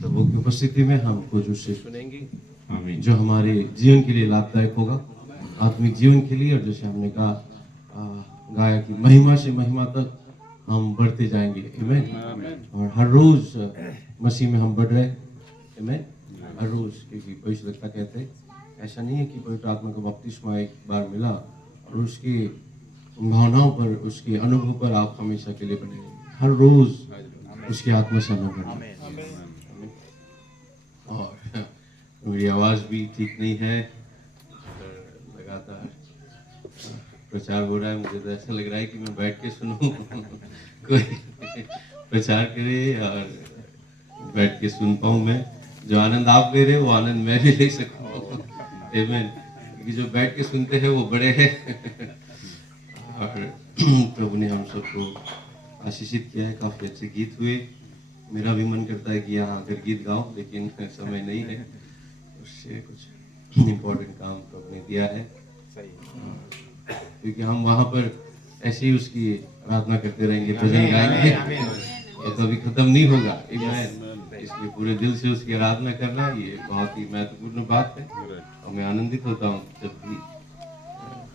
प्रभु की उपस्थिति में हम कुछ उससे सुनेंगे जो हमारे जीवन के लिए लाभदायक होगा, आत्मिक जीवन के लिए। और जैसे हमने कहा गाया कि महिमा से महिमा तक हम बढ़ते जाएंगे, आमीन। और हर रोज मसीह में हम बढ़ रहे, आमीन। हर रोज, क्योंकि पवित्रता कहते हैं ऐसा नहीं है कि पवित्र आत्मा का बपतिस्मा एक बार मिला और उसकी भावनाओं पर, उसके अनुभव पर आप हमेशा के लिए बने रहेंगे। हर रोज उसकी आत्मा से हमें बढ़ना। और मेरी आवाज़ भी ठीक नहीं है, लगातार प्रचार हो रहा है, मुझे तो ऐसा लग रहा है कि मैं बैठ के सुनूं कोई प्रचार करे और बैठ के सुन पाऊं। मैं जो आनंद आप ले रहे हो वो आनंद मैं भी ले सकूं, आमीन। क्योंकि जो बैठ के सुनते हैं वो बड़े हैं और प्रभु ने हम सबको आशीषित किया है। काफ़ी अच्छे गीत हुए। मेरा भी मन करता है कि यहाँ आकर गीत गाऊं, लेकिन समय नहीं है, उससे कुछ इम्पोर्टेंट काम प्रभु ने दिया है। क्योंकि हम वहाँ पर ऐसे ही उसकी आराधना करते रहेंगे, भजन गाएंगे, तो कभी खत्म नहीं होगा, आमीन। इसलिए पूरे दिल से उसकी आराधना करना ये बहुत ही महत्वपूर्ण बात है और मैं आनंदित होता हूँ जब भी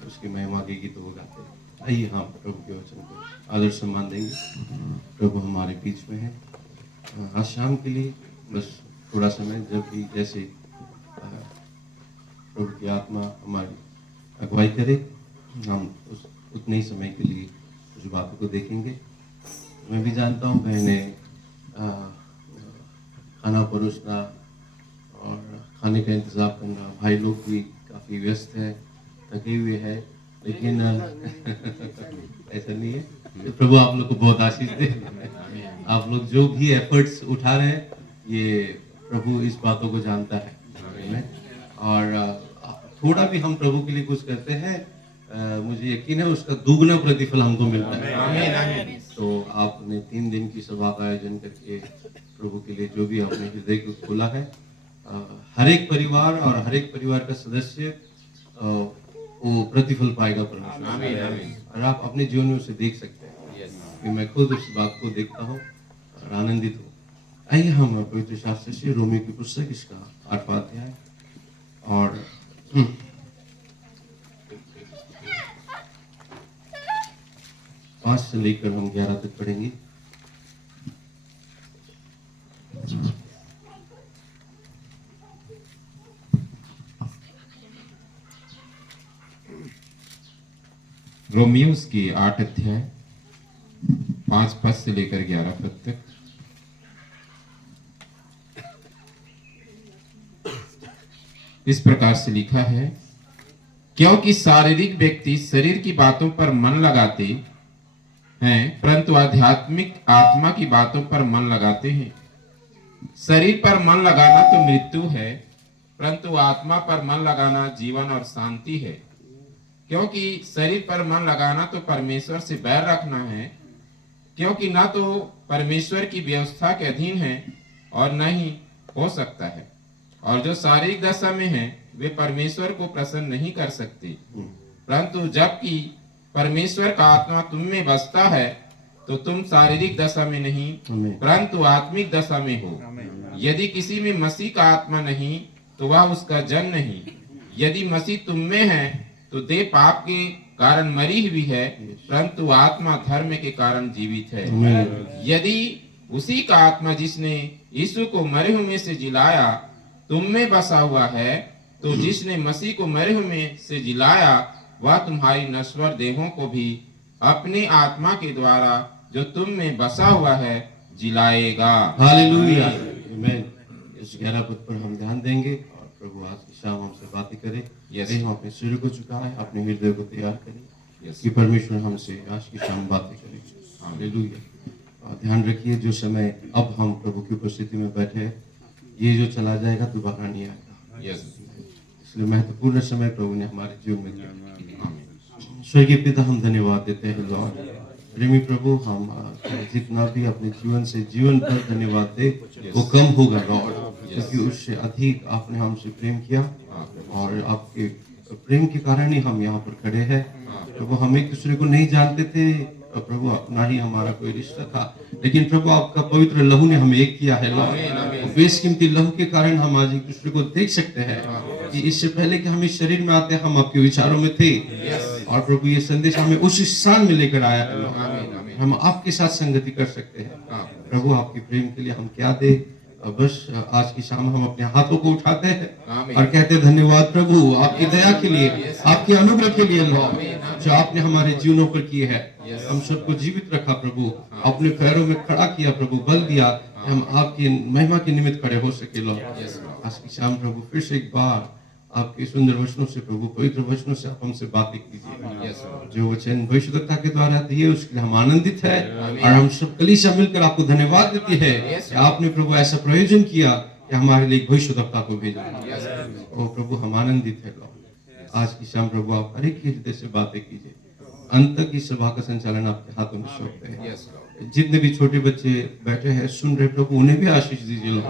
उसकी महिमा के गीत वो गाते हैं। आइए हम प्रभु के वचन को आदर सम्मान देंगे। प्रभु हमारे बीच में है। आज शाम के लिए बस थोड़ा समय, जब भी जैसे प्रभु की आत्मा हमारी अगुवाई करे, हम उतने ही समय के लिए कुछ बातों को देखेंगे। मैं भी जानता हूँ बहनें खाना परोसना और खाने का इंतज़ाम करना, भाई लोग भी काफ़ी व्यस्त हैं, थके हुए हैं, लेकिन ऐसा नहीं है। तो प्रभु आप लोग को बहुत आशीष दे। आप लोग जो भी एफर्ट्स उठा रहे हैं, ये प्रभु इस बातों को जानता है। और थोड़ा भी हम प्रभु के लिए कुछ करते हैं, मुझे यकीन है उसका दुगना प्रतिफल हमको मिलता है। तो आपने 3 दिन की सभा का आयोजन करके प्रभु के लिए जो भी आपने हृदय को खोला है, हर एक परिवार और हर एक परिवार का सदस्य वो प्रतिफल पाएगा परमेश्वर। और आप अपने जीवन में उसे देख सकते हैं कि मैं खुद उस बात को देखता हूँ और आनंदित हूँ। आइए हम पवित्र शास्त्र से रोमी की पुस्तक इसका 8वां अध्याय और 5 से लेकर हम 11 तक पढ़ेंगे। रोमियोस की 8 अध्याय 5 पद से लेकर 11 पद तक। इस प्रकार से लिखा है, क्योंकि शारीरिक व्यक्ति शरीर की बातों पर मन लगाते हैं, परंतु आध्यात्मिक आत्मा की बातों पर मन लगाते हैं। शरीर पर मन लगाना तो मृत्यु है, परंतु आत्मा पर मन लगाना जीवन और शांति है। क्योंकि शरीर पर मन लगाना तो परमेश्वर से बैर रखना है, क्योंकि न तो परमेश्वर की व्यवस्था के अधीन है और न ही हो सकता है। और जो शारीरिक दशा में है वे परमेश्वर को प्रसन्न नहीं कर सकते। परंतु जबकि परमेश्वर का आत्मा तुम में बसता है तो तुम शारीरिक दशा में नहीं परंतु आत्मिक दशा में हो। यदि किसी में मसीह का आत्मा नहीं तो वह उसका जन नहीं। यदि मसीह तुम में है तो देह पाप के कारण मरी हुई है, परंतु आत्मा धर्म के कारण जीवित है। यदि उसी का आत्मा जिसने यीशु को मरे हुए से जिलाया तुम में बसा हुआ है, तो जिसने मसीह को मरे हुए से जिलाया वह तुम्हारी नश्वर देहों को भी अपने आत्मा के द्वारा जो तुम में बसा हुआ है जिलाएगा। हालेलुया, आमीन। इस 11 पद पर हम ध्यान देंगे और प्रभु आज की शाम हमसे बातें करें। हम अपने सिर को झुकाएं, अपने हृदय को तैयार करें कि परमेश्वर हमसे आज की शाम बातें करें। हालेलुया। ध्यान रखिए, जो समय अब हम प्रभु की उपस्थिति में बैठे हैं, ये जो चला जाएगा दोबारा नहीं आएगा। इसलिए महत्वपूर्ण समय प्रभु ने हमारे जीवन में दिया। स्वर्गीय पिता, हम धन्यवाद देते हैं लॉर्ड। प्रेमी प्रभु, हम जितना भी अपने जीवन से जीवन पर धन्यवाद दे वो कम होगा लॉर्ड, क्योंकि उससे अधिक आपने हमसे प्रेम किया और आपके प्रेम के कारण ही हम यहाँ पर खड़े हैं। प्रभु, हम एक दूसरे को नहीं जानते थे, प्रभु अपना ही हमारा कोई रिश्ता था, लेकिन प्रभु आपका पवित्र लहू ने हमें एक किया है लॉर्ड। बेशकीमती लहू के कारण हम आज एक दूसरे को देख सकते हैं कि इससे पहले कि हम इस शरीर में आते हम आपके विचारों में थे, और प्रभु ये संदेश हमें उस स्थान में लेकर आया है लॉर्ड। हम आपके साथ संगति कर सकते हैं प्रभु। आपके प्रेम के लिए हम क्या दे, बस आज की शाम हम अपने हाथों को उठाते हैं और कहते हैं धन्यवाद प्रभु आपकी दया के लिए, आपके अनुग्रह के लिए लॉर्ड, जो आपने हमारे जीवनों पर किए है। हम सबको जीवित रखा प्रभु, अपने पैरों में खड़ा किया प्रभु, बल दिया, हम आपकी महिमा के निमित्त खड़े हो सके लॉर्ड। आज की शाम प्रभु फिर से एक बार आपके सुंदर वचनों से प्रभु, पवित्र वचनों से आप हमसे बातें कीजिए। जो वचन भविष्यवक्ता के द्वारा दिए उसके लिए हम आनंदित है, और हम सब कलीसिया मिलकर आपको धन्यवाद देती है कि आपने प्रभु ऐसा प्रयोजन किया कि हमारे लिए भविष्यवक्ता को भेजा। ओ प्रभु हम आनंदित है लॉर्ड। आज की शाम प्रभु आप हर एक हृदय से बातें कीजिए। अंत तक इस सभा का संचालन आपके हाथों में सौंपते हैं। जितने भी छोटे बच्चे बैठे हैं सुन रहे प्रभु, उन्हें भी आशीष दीजिए लॉर्ड,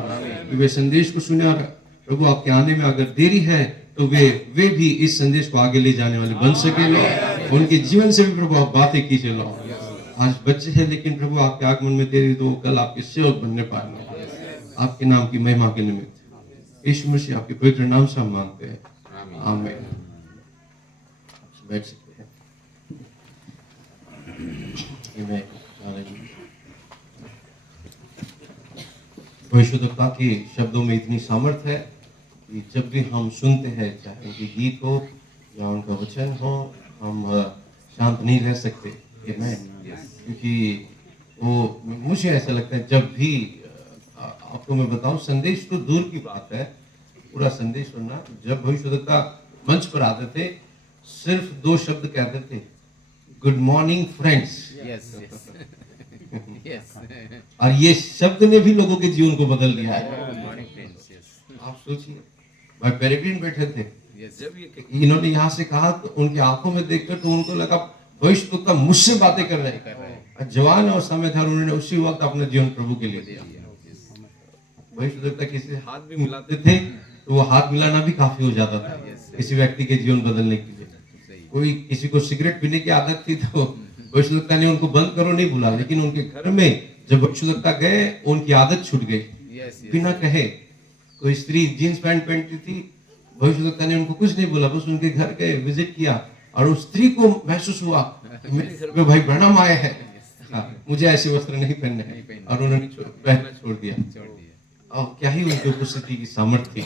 कि वे संदेश को सुने, और प्रभु आपके आने में अगर देरी है तो वे भी इस संदेश को आगे ले जाने वाले बन सके लॉर्ड। उनके जीवन से भी प्रभु आप बातें कीजिए लॉर्ड। आज बच्चे हैं लेकिन प्रभु आपके आगमन में देरी तो कल आपके सेवक बनने पाए, आपके नाम की महिमा के निमित्त यीशु मसीह आपके पवित्र नाम से हम मांगते हैं, आमीन। बैठ सकते हैं। भविष्यवक्ता के शब्दों में इतनी सामर्थ है कि जब भी हम सुनते हैं, चाहे उनके गीत हो या उनका वचन हो, हम शांत नहीं रह सकते। क्योंकि वो मुझे ऐसा लगता है, जब भी आपको मैं बताऊं, संदेश तो दूर की बात है, पूरा संदेश सुनना, जब भविष्यवक्ता मंच पर आते थे सिर्फ 2 शब्द कहते थे, गुड मॉर्निंग फ्रेंड्स। और ये शब्द ने भी लोगों के जीवन को बदल दिया है। आप सोचिए, भाई पेरेग्रिन बैठे थे, जब इन्होंने यहाँ से कहा तो उनकी आंखों में देखकर तो उनको लगा भविष्यवक्ता मुझसे बातें कर रहे हैं। जवान और समझदार, उन्होंने उसी वक्त अपना जीवन प्रभु के लिए दिया। भविष्यवक्ता किसी से हाथ भी मिलाते थे तो वो हाथ मिलाना भी काफी हो जाता था किसी व्यक्ति के जीवन बदलने के लिए। कोई किसी को सिगरेट पीने की आदत थी तो भविष्यवक्ता ने उनको बंद करो नहीं बोला, लेकिन उनके घर में जब भविष्यवक्ता गए उनकी आदत छूट गई बिना कहे। कोई स्त्री जींस पैंट पहनती थी, भविष्यवक्ता ने उनको कुछ नहीं बोला, बस उनके घर गए, विजिट किया, और उस स्त्री को महसूस हुआ मेरे घर में भाई ब्रैनम आए हैं, मुझे ऐसे वस्त्र नहीं पहनने हैं, और उन्होंने पहनना छोड़ दिया। और क्या ही उनकी उपस्थिति की सामर्थ्य थी।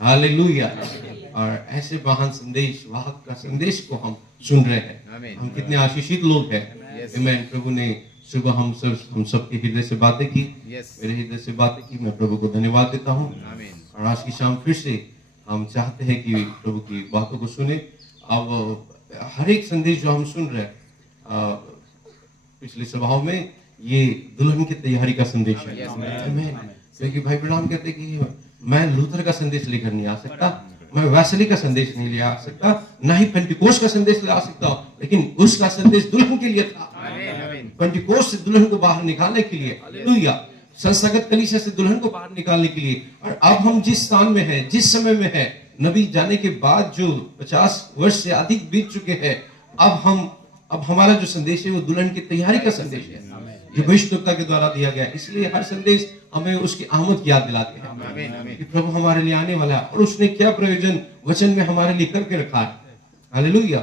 हालेलुया। और ऐसे महान संदेश वाहक का संदेश को हम सुन रहे हैं। हम कितने आशीषित लोग हैं। आमीन। प्रभु ने सुबह हम सब के हृदय से बातें की, मेरे हृदय से बातें की। मैं प्रभु को धन्यवाद देता हूँ। और आज की शाम फिर से हम चाहते हैं कि प्रभु की बातों को सुने। अब हर एक संदेश जो हम सुन रहे हैं पिछली सभाओं में, ये दुल्हन की तैयारी का संदेश है। आमीन। क्योंकि भाई ब्रैनम कहते कि मैं लूथर का संदेश लेकर नहीं आ सकता, मैं वैसली का संदेश नहीं ले आ सकता, ना ही पेंटिकोस्ट का संदेश ले आ सकता हूं, लेकिन उसका संदेश दुल्हन के लिए था। पेंटिकोस्ट से दुल्हन को बाहर निकालने के लिए, हालेलुया, संस्थागत कलीसिया से दुल्हन को बाहर निकालने के लिए। और अब हम जिस स्थान में हैं, जिस समय में है, नबी जाने के बाद जो 50 वर्ष से अधिक बीत चुके हैं, अब हमारा जो संदेश है वो दुल्हन की तैयारी का संदेश है जो भविष्यवक्ता के द्वारा दिया गया। इसलिए हर संदेश हमें उसकी आमद की याद दिलाते हैं कि प्रभु हमारे लिए आने वाला है और उसने क्या प्रयोजन वचन में हमारे लिए करके रखा है। हालेलुया।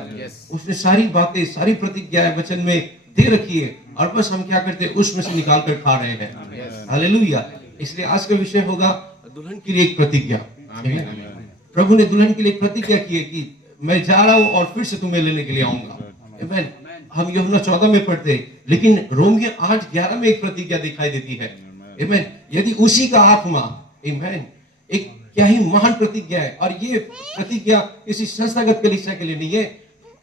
उसने सारी बातें, सारी प्रतिज्ञाएं वचन में दे रखी है, और बस हम क्या करते हैं, उसमें से निकाल कर खा रहे हैं। हालेलुया। इसलिए आज का विषय होगा दुल्हन के लिए एक प्रतिज्ञा। प्रभु ने दुल्हन के लिए प्रतिज्ञा की है कि मैं जा रहा हूं और फिर से तुम्हें लेने के लिए आऊंगा। हम यूहन्ना 14 में पढ़ते, लेकिन रोमियो 8:11 में एक प्रतिज्ञा दिखाई देती है। आमीन। यदि उसी का आत्मा, आमीन, एक क्या ही महान प्रतिज्ञा है। और ये प्रतिज्ञा किसी संस्थागत कलीसिया के लिए नहीं है,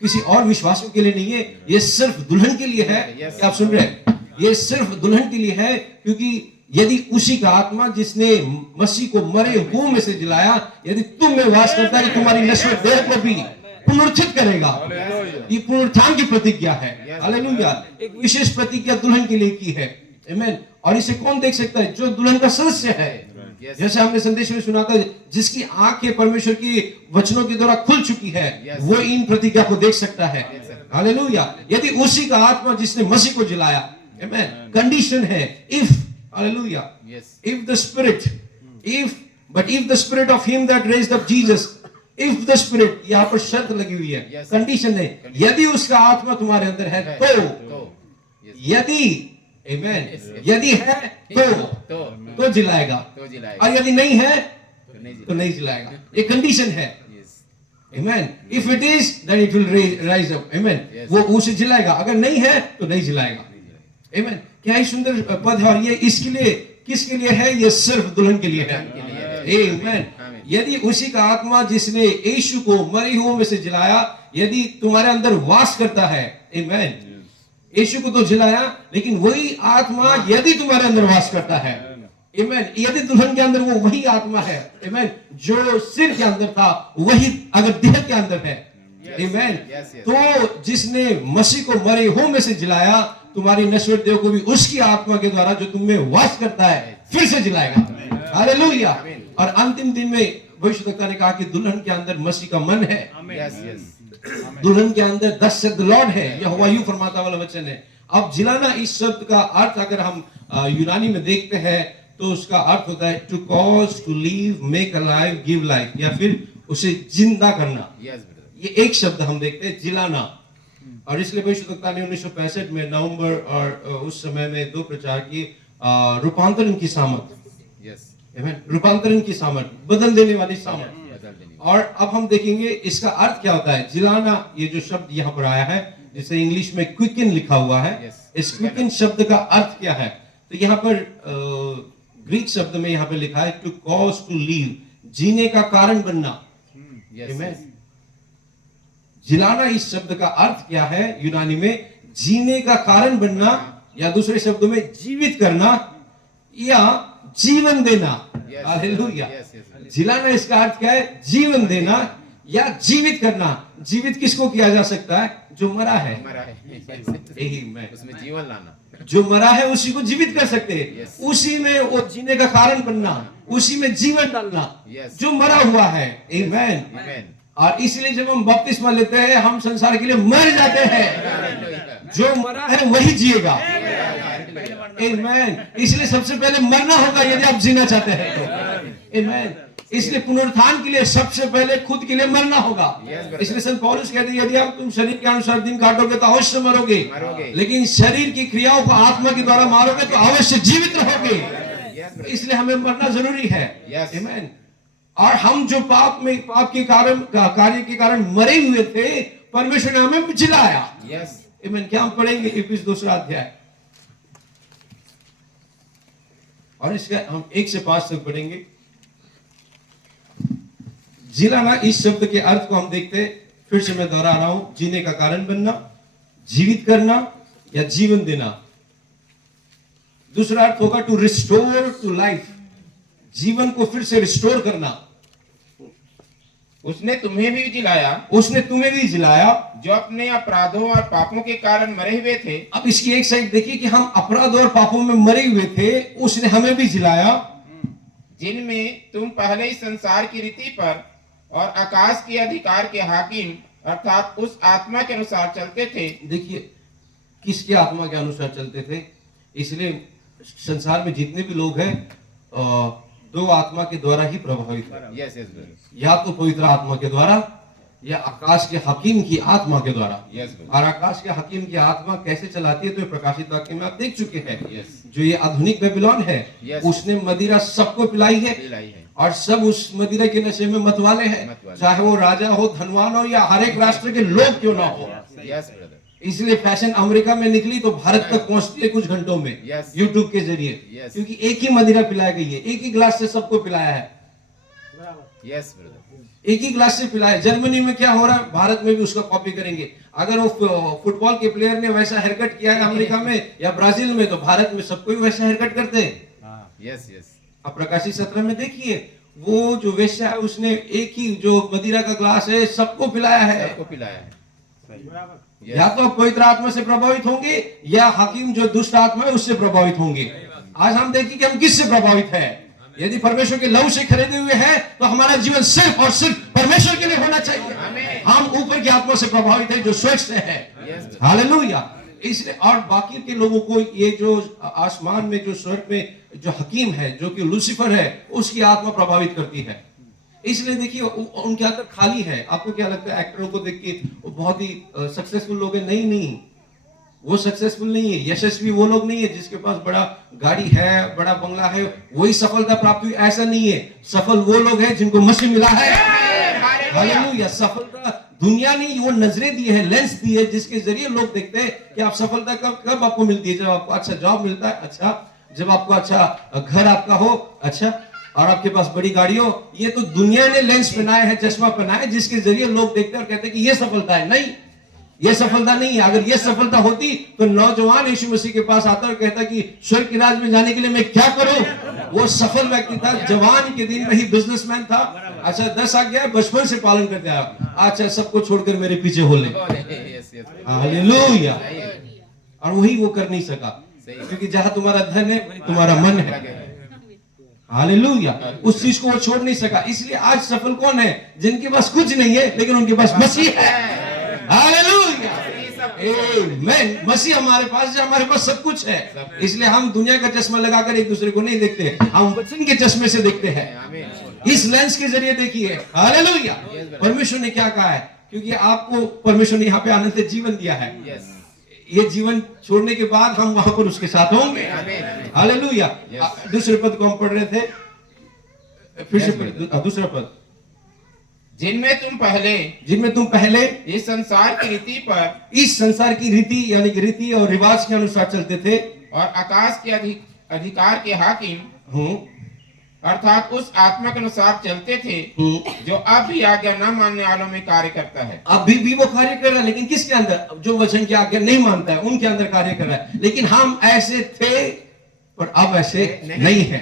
किसी और विश्वासियों के लिए नहीं है, ये सिर्फ दुल्हन के लिए है। क्या आप सुन रहे हैं? ये सिर्फ दुल्हन के लिए है, क्योंकि यदि उसी का आत्मा जिसने मसीह को मरे हुओं में से जिलाया, यदि तुम में वास करता है, तो तुम्हारी नश्वर देह को भी पुनरुत्थित करेगा। ये पुनरुत्थान की प्रतिज्ञा है। हालेलुया। एक विशेष प्रतिज्ञा दुल्हन के लिए की है। आमीन। और इसे कौन देख सकता है? जो दुल्हन का सदस्य है। जैसे हमने संदेश में सुना था, जिसकी आंखें परमेश्वर की वचनों के द्वारा खुल चुकी है, वो इन प्रतिज्ञा को देख सकता है। हालेलुया। यदि उसी का आत्मा जिसने मसीह को जिलाया, आमेन, कंडीशन है, if, hallelujah, if the spirit, if the spirit of him that raised up Jesus, if the spirit, यहाँ पर शर्त लगी हुई है, कंडीशन है, यदि उसका आत्मा तुम्हारे अंदर है तो, यदि, आमेन, यदि है तो जिलाएगा, और यदि नहीं है तो नहीं जिलाएगा। ये कंडीशन है, आमेन। If it is, then it will rise up, आमेन। वो उसे जिलाएगा, अगर नहीं है तो नहीं जिलाएगा, आमेन। क्या ही सुंदर पद है। और ये इसके लिए, किसके लिए है? ये सिर्फ दुल्हन के लिए है, आमेन। यदि उसी का आत्मा जिसने यीशु को मरे हुओं में से जिलाया, यदि तुम्हारे अंदर वास करता है, आमेन। यीशु को तो जिलाया, लेकिन वही आत्मा यदि तुम्हारे अंदर वास करता है, आमेन, यदि दुल्हन के अंदर वो वही आत्मा है, आमेन, जो सिर के अंदर था वही अगर देह के अंदर है, आमेन, तो जिसने मसीह को मरे हुओं में से जिलाया, तुम्हारी नश्वर देह को भी उसकी आत्मा के द्वारा जो तुम में वास करता है फिर से जिलाएगा। हालेलुया। और अंतिम दिन में भविष्यद्वक्ता ने कहा कि दुल्हन के अंदर मसीह का मन है, दुल्हन के अंदर दस से लॉर्ड है, यहोवा यूं फरमाता वाला वचन है। अब जिलाना इस शब्द का अर्थ अगर हम यूनानी में देखते हैं तो उसका अर्थ होता है to cause, to leave, make alive, give life, या फिर उसे जिंदा करना। ये एक शब्द हम देखते हैं, जिलाना। और इसलिए भविष्यद्वक्ता ने 1965 में नवंबर और उस समय में दो प्रचार की, रूपांतरण की सामर्थ, रूपांतरण की सामर्थ, बदल देने वाली सामर्थ। और अब हम देखेंगे इसका अर्थ क्या होता है। जिलाना, ये जो शब्द यहाँ पर आया है, जिसे इंग्लिश में क्विकन लिखा हुआ है, इस क्विकन शब्द का अर्थ क्या है? तो यहाँ पर ग्रीक शब्द में यहाँ पे लिखा है टू कॉज, टू लीव, जीने का कारण बनना। जिलाना इस शब्द का अर्थ क्या है यूनानी में? जीने का कारण बनना, या दूसरे शब्दों में जीवित करना या जीवन देना। हालेलुया। जिलाना इसका अर्थ क्या है? जीवन देना या जीवित करना। जीवित किसको किया जा सकता है? जो मरा है, उसमें जीवन लाना। जो मरा है उसी को जीवित कर सकते हैं, उसी में वो जीने का कारण बनना, उसी में जीवन डालना, जो मरा हुआ है। आमेन। और इसलिए जब हम बपतिस्मा लेते हैं हम संसार के लिए मर जाते हैं, जो मरा है वही जिएगा। आमेन। इसलिए सबसे पहले मरना होगा यदि आप जीना चाहते हैं तो। आमेन। इसलिए पुनरुत्थान के लिए सबसे पहले खुद के लिए मरना होगा। इसलिए संत पौलुस कहते हैं यदि आप तुम शरीर के अनुसार दिन काटोगे तो अवश्य मरोगे, लेकिन शरीर की क्रियाओं को आत्मा के द्वारा मारोगे तो अवश्य जीवित रहोगे। इसलिए हमें मरना जरूरी है। आमेन। और हम जो पाप के कारण, कार्य के कारण मरे हुए थे, परमेश्वर ने हमें जिलाया। आमेन। क्या हम पढ़ेंगे? इफिस 2 अध्याय, और इसका हम 1 से 5 तक पढ़ेंगे। जिलाना इस शब्द के अर्थ को हम देखते हैं, फिर से मैं दोहरा रहा हूं, जीने का कारण बनना, जीवित करना या जीवन देना। दूसरा अर्थ होगा टू रिस्टोर टू लाइफ, जीवन को फिर से रिस्टोर करना। उसने तुम्हें भी जिलाया, उसने तुम्हें भी जिलाया जो अपने अपराधों और पापों के कारण मरे हुए थे। अब इसकी एक साइड देखिए कि हम अपराध और पापों में मरे हुए थे, उसने हमें भी जिलाया, जिनमें तुम पहले ही संसार की रीति पर और आकाश के अधिकार के हाकिम अर्थात उस आत्मा के अनुसार चलते थे। देखिए किसके आत्मा के अनुसार चलते थे। इसलिए संसार में जितने भी लोग हैं दो आत्मा के द्वारा ही प्रभावित है। या तो पवित्र आत्मा के द्वारा या आकाश के हकीम की आत्मा के द्वारा। और आकाश के हकीम की आत्मा कैसे चलाती है तो ये प्रकाशित वाक्य में आप देख चुके हैं। जो ये आधुनिक बेबीलोन है उसने मदिरा सबको पिलाई है और सब उस मदिरा के नशे में मतवाले हैं, चाहे वो राजा हो, धनवान हो या हर एक राष्ट्र के लोग क्यों ना हो। इसलिए फैशन अमेरिका में निकली तो भारत तक पहुंचती है कुछ घंटों में, यूट्यूब के जरिए, क्योंकि एक ही मदिरा पिलाई गई है, एक ही ग्लास से सबको पिलाया है। एक ही ग्लास से पिलाया। जर्मनी में क्या हो रहा है, भारत में भी उसका कॉपी करेंगे। अगर वो फुटबॉल के प्लेयर ने वैसा हेयरकट किया है अमेरिका में या ब्राजील में, तो भारत में सबको भी वैसा हेयरकट करते हैं। अब प्रकाशित 17 में देखिए वो जो वेश्या है उसने एक ही जो मदिरा का ग्लास है सबको पिलाया है। या तो आप पवित्र आत्मा से प्रभावित होंगे या हकीम जो दुष्ट आत्मा है उससे प्रभावित होंगे। आज हम देखिए कि हम किससे प्रभावित है। यदि परमेश्वर के लहू से खरीदे हुए हैं तो हमारा जीवन सिर्फ और सिर्फ परमेश्वर के लिए होना चाहिए। हम ऊपर की आत्मा से प्रभावित है जो स्वर्ग से है। हालेलुया। इसलिए और बाकी के लोगों को ये जो आसमान में जो स्वर्ग में जो हकीम है जो कि लूसीफर है उसकी आत्मा प्रभावित करती है। इसलिए देखिए उनके अंदर खाली है। आपको क्या लगता है एक्टरों को देख के वो बहुत ही सक्सेसफुल लोग हैं? नहीं, वो सक्सेसफुल नहीं है। यशस्वी वो लोग नहीं है जिसके पास बड़ा गाड़ी है, बड़ा बंगला है, वही सफलता प्राप्त हुई, ऐसा नहीं है। सफल वो लोग हैं जिनको मसीह मिला है। हालेलुया। सफलता दुनिया ने वो नजरें दी है, लेंस दी है जिसके जरिए लोग देखते हैं कि आप सफलता कब आपको मिलती है। जब आपको अच्छा जॉब मिलता है, अच्छा जब आपको अच्छा घर आपका हो, अच्छा और आपके पास बड़ी गाड़ी हो। ये तो दुनिया ने लेंस पहनाया है, चश्मा पहनाया है जिसके जरिए लोग देखते हैं और कहते हैं कि ये सफलता है। नहीं, ये सफलता नहीं है। अगर ये सफलता होती तो नौजवान यीशु मसीह के पास आता और कहता कि स्वर्ग के राज्य में जाने के लिए मैं क्या करूं? वो सफल व्यक्ति था, जवान के दिन में ही बिजनेसमैन था। अच्छा 10 आज्ञा बचपन से पालन करते आया। अच्छा सबको छोड़कर मेरे पीछे हो ले। हालेलुया। और वही वो कर नहीं सका क्योंकि जहां तुम्हारा धन है वहीं तुम्हारा मन है। हालेलुया। उस चीज को वो छोड़ नहीं सका। इसलिए आज सफल कौन है? जिनके पास कुछ नहीं है लेकिन उनके पास मसीह है। हालेलुया। आमीन। मसीह हमारे पास है, हमारे पास सब कुछ है। इसलिए हम दुनिया का चश्मा लगाकर एक दूसरे को नहीं देखते, हम वचन के चश्मे से देखते हैं। इस लेंस के जरिए देखिए। हालेलुया। परमेश्वर ने क्या कहा है? क्योंकि आपको परमेश्वर ने यहाँ पे अनंत जीवन दिया है। ये जीवन छोड़ने के बाद हम वहां पर उसके साथ होंगे। हालेलुया। दूसरे पद को हम पढ़ रहे थे, फिर से दूसरा पद। जिनमें तुम पहले इस संसार की रीति यानी कि रीति और रिवाज के अनुसार चलते थे और आकाश के अधिकार के हाकिम अर्थात उस आत्मा के अनुसार चलते थे जो अब भी आज्ञा न मानने वालों में कार्य करता है। अभी भी वो कार्य कर रहा है, लेकिन किसके अंदर? जो वचन की आज्ञा नहीं मानता है उनके अंदर कार्य कर रहा है। लेकिन हम ऐसे थे पर अब ऐसे नहीं है।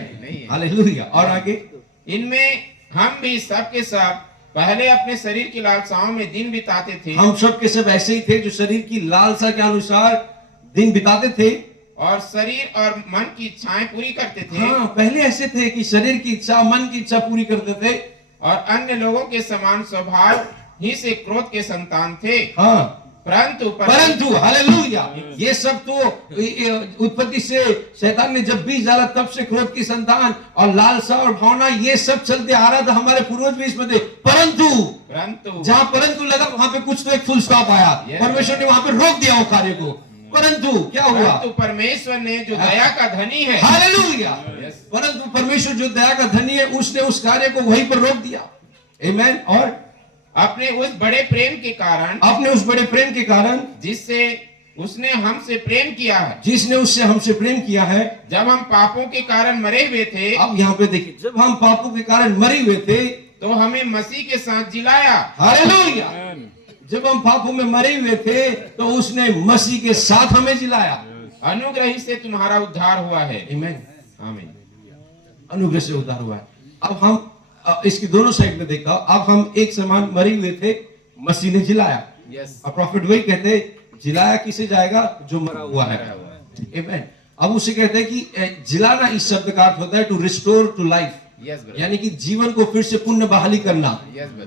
हालेलुया। और आगे, इनमें हम भी सब के सब पहले अपने शरीर की लालसाओं में दिन बिताते थे। हम सब के सब ऐसे ही थे जो शरीर की लालसा के अनुसार दिन बिताते थे और शरीर और मन की इच्छाएं पूरी करते थे। हाँ, पहले ऐसे थे कि शरीर की इच्छा, मन की इच्छा पूरी करते थे और अन्य लोगों के समान स्वभाव ही से क्रोध के संतान थे। हाँ, परंतु हालेलुया, ये सब तो उत्पत्ति से शैतान ने जब बीज डाला तब से क्रोध की संतान और लालसा और भावना ये सब चलते आ रहा था। हमारे पूर्वज भी इसमें थे। परंतु जहां परंतु लगा वहां पे कुछ तो एक फुल स्टॉप आया। परमेश्वर ने वहां पे रोक दिया वो कार्य को। परंतु क्या हुआ? तो परमेश्वर ने जो दया का धनी है, हालेलुया, परंतु परमेश्वर जो दया का धनी है उसने उस कार्य को वहीं पर रोक दिया। आमीन। और अपने उस बड़े प्रेम के कारण जिससे उसने हमसे प्रेम किया है, जब हम पापों के कारण मरे हुए थे। अब यहाँ पे देखिए, जब हम पापों के कारण मरे हुए थे तो हमें मसीह के साथ जिलाया। हालेलुया। जब हम पापों में मरे हुए थे तो उसने मसीह के साथ हमें जिलाया। अनुग्रह ही से तुम्हारा उद्धार हुआ है। आमीन। अनुग्रह से उद्धार हुआ है। अब हम इसकी दोनों साइड में देखा। अब हम एक समान मरे हुए थे, मसीह ने जिलाया। और प्रॉफिट वही कहते, जिलाया किसे जाएगा? जो मरा हुआ है। आमीन। अब उसे कहते हैं कि जिलाना इस शब्द का अर्थ होता है टू रिस्टोर टू लाइफ, यानी कि जीवन को फिर से पुनः बहाली करना।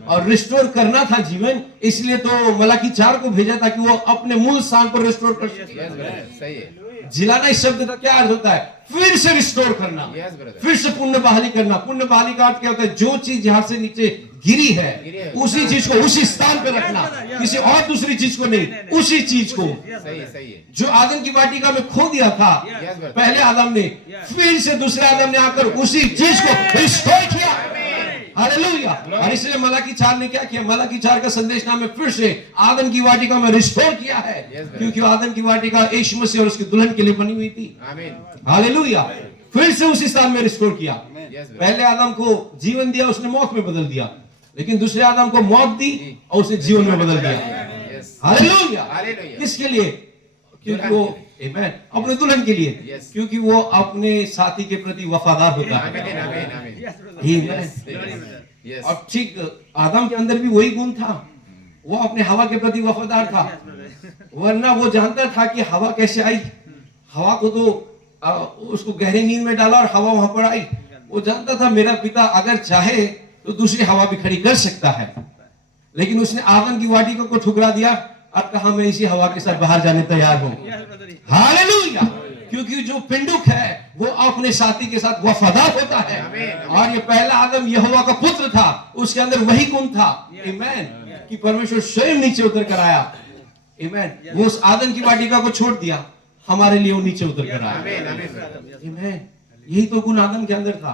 और रिस्टोर करना था जीवन, इसलिए तो मलाकी 4 को भेजा था कि वो अपने मूल स्थान पर रिस्टोर कर सके। जिलाना इस शब्द का क्या अर्थ होता है? फिर से रिस्टोर करना, फिर से पुण्य बहाली करना। पुण्य बहाली का अर्थ क्या होता है? जो चीज यहाँ से नीचे गिरी है उसी चीज को उसी स्थान पे रखना, किसी और दूसरी चीज को नहीं, उसी चीज को। जो आदम की वाटिका में खो दिया था पहले आदम ने, फिर से दूसरे आदम ने आकर उसी चीज को रिस्टोर किया। हालेलुया। और इसलिए मलाकी 4 ने क्या किया? मलाकी 4 का संदेश नाम में फिर से आदम की वाटिका में रिस्टोर किया है, क्योंकि आदम की वाटिका यीशु मसीह और उसकी दुल्हन के लिए बनी हुई थी। हालेलुया। फिर से उसी स्थान में रिस्टोर किया। पहले आदम को जीवन दिया, उसने मौत में बदल दिया, लेकिन दूसरे आदम को मौत दी और उसे जीवन में बदल दिया। हालेलुया। किसके लिए? क्योंकि वो आमीन, अपने दुल्हन के लिए, क्योंकि वो अपने साथी के प्रति वफादार होता है। और ठीक आदम के अंदर भी वही गुण था, वो अपने हवा के प्रति वफादार था। वरना वो जानता था कि हवा कैसे आई। हवा को तो उसको गहरी नींद में डाला और हवा वहां पर आई, वो जानता था मेरा पिता अगर चाहे तो दूसरी हवा भी खड़ी कर सकता है, लेकिन उसने आदम की वाटिका को ठुकरा दिया और कहा मैं इसी हवा के साथ बाहर जाने तैयार हूं। हालेलुया। क्योंकि जो पिंडुक है वो अपने साथी के साथ वफादार होता है, और ये पहला आदम यहोवा का पुत्र था, उसके अंदर वही गुण था, आमीन, कि परमेश्वर स्वयं नीचे उतर कर आया, आमीन। वो उस आदम की वाटिका को छोड़ दिया, हमारे लिए वो नीचे उतर कर आया, आमीन। यही तो गुण आदम के अंदर था।